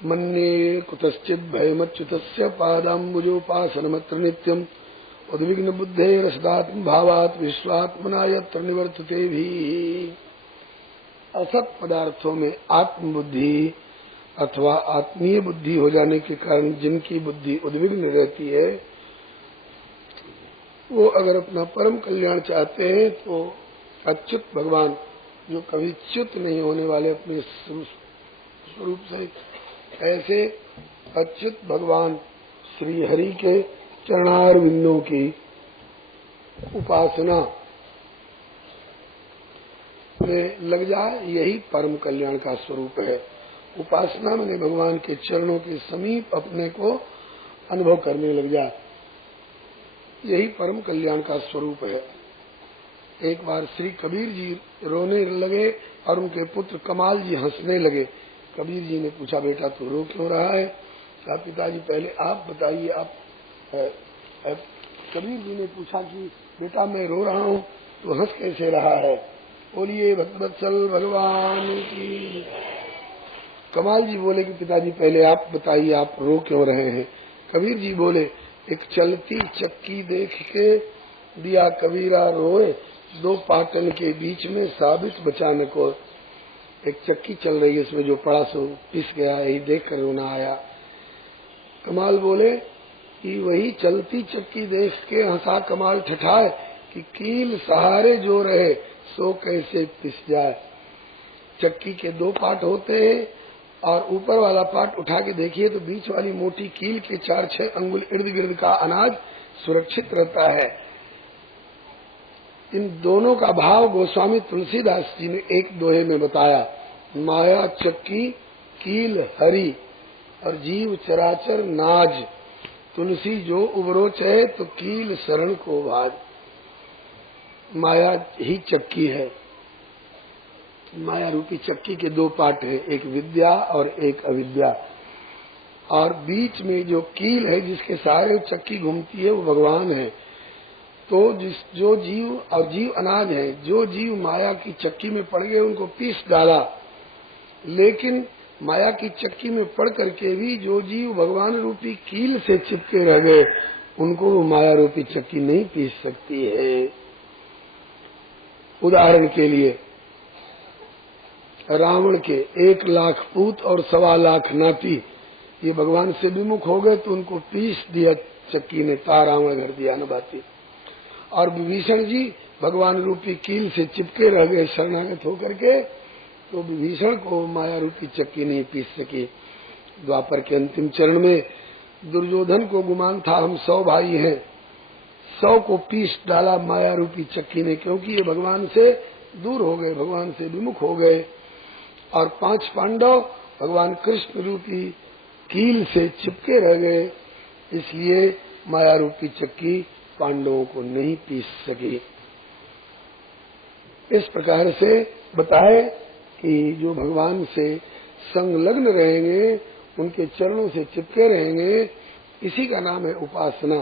मन्ये कुतश्चित भयमच्युतस्य पादाम्बुजोपासनमत्र नित्यम उद्विग्न बुद्धे रसदात्म भावात विश्वात्मना यत्र निवर्तते भी। असत पदार्थों में आत्मबुद्धि अथवा आत्मीय बुद्धि हो जाने के कारण जिनकी बुद्धि उद्विग्न रहती है, वो अगर अपना परम कल्याण चाहते हैं तो अच्युत भगवान, जो कभी च्युत नहीं होने वाले अपने स्वरूप से, ऐसे अच्युत भगवान श्री हरि के चरणारविंदों की उपासना में लग जाए, यही परम कल्याण का स्वरूप है। उपासना में भगवान के चरणों के समीप अपने को अनुभव करने लग जाए, यही परम कल्याण का स्वरूप है। एक बार श्री कबीर जी रोने लगे और उनके पुत्र कमाल जी हंसने लगे। कबीर जी ने पूछा, बेटा तू रो क्यों रहा है? क्या पिताजी पहले आप बताइए। आप कबीर जी ने पूछा कि बेटा मैं रो रहा हूँ तो हंस कैसे रहा है? बोलिए भक्तवत्सल भगवान की। कमाल जी बोले कि पिताजी पहले आप बताइए, आप रो क्यों रहे हैं? कबीर जी बोले, एक चलती चक्की देख के दिया कबीरा रोए, 2 पाटन के बीच में साबित बचाने को। एक चक्की चल रही है, उसमें जो पड़ा सो पिस गया, यही देख कर रोना आया। कमाल बोले कि वही चलती चक्की देख के हंसा कमाल ठठाए कि कील सहारे जो रहे सो कैसे पिस जाए। चक्की के 2 पार्ट होते हैं और ऊपर वाला पार्ट उठा के देखिए तो बीच वाली मोटी कील के 4-6 अंगुल इर्द गिर्द का अनाज सुरक्षित रहता है। इन दोनों का भाव गोस्वामी तुलसीदास जी ने एक दोहे में बताया। माया चक्की कील हरि और जीव चराचर नाज, तुलसी जो उबरोच है तो कील शरण को भाज। माया ही चक्की है। माया रूपी चक्की के 2 पार्ट है, एक विद्या और एक अविद्या। और बीच में जो कील है जिसके सहारे चक्की घूमती है वो भगवान है। तो जो जीव और जीव अनाज है, जो जीव माया की चक्की में पड़ गए उनको पीस डाला, लेकिन माया की चक्की में पड़ करके भी जो जीव भगवान रूपी कील से चिपके रह गए उनको वो माया रूपी चक्की नहीं पीस सकती है। उदाहरण के लिए रावण के 1 लाख पूत और 1.25 लाख नाती, ये भगवान से विमुख हो गए तो उनको पीस दिया चक्की ने, रावण घर दिया न बाती। और विभीषण जी भगवान रूपी कील से चिपके रह गए शरणागत होकर के, तो विभीषण को माया रूपी चक्की नहीं पीस सकी। द्वापर के अंतिम चरण में दुर्योधन को गुमान था हम 100 भाई हैं, 100 को पीस डाला माया रूपी चक्की ने, क्योंकि ये भगवान से दूर हो गए, भगवान से विमुख हो गए। और 5 पांडव भगवान कृष्ण रूपी कील से चिपके रह गए, इसलिए माया रूपी चक्की पांडवों को नहीं पीस सकी। इस प्रकार से बताए कि जो भगवान से संलग्न रहेंगे, उनके चरणों से चिपके रहेंगे, इसी का नाम है उपासना।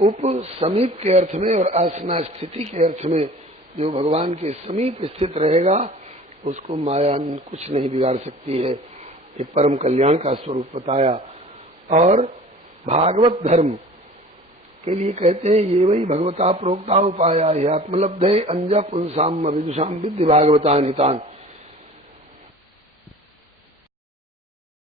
उप समीप के अर्थ में और आसना स्थिति के अर्थ में जो भगवान के समीप स्थित रहेगा उसको माया कुछ नहीं बिगाड़ सकती है। ये परम कल्याण का स्वरूप बताया। और भागवत धर्म के लिए कहते हैं ये वही भगवता प्रोक्ता उपाया है आत्मलब्धे अंजा पुंसाम विदुषाम विद्धि भागवता नितान।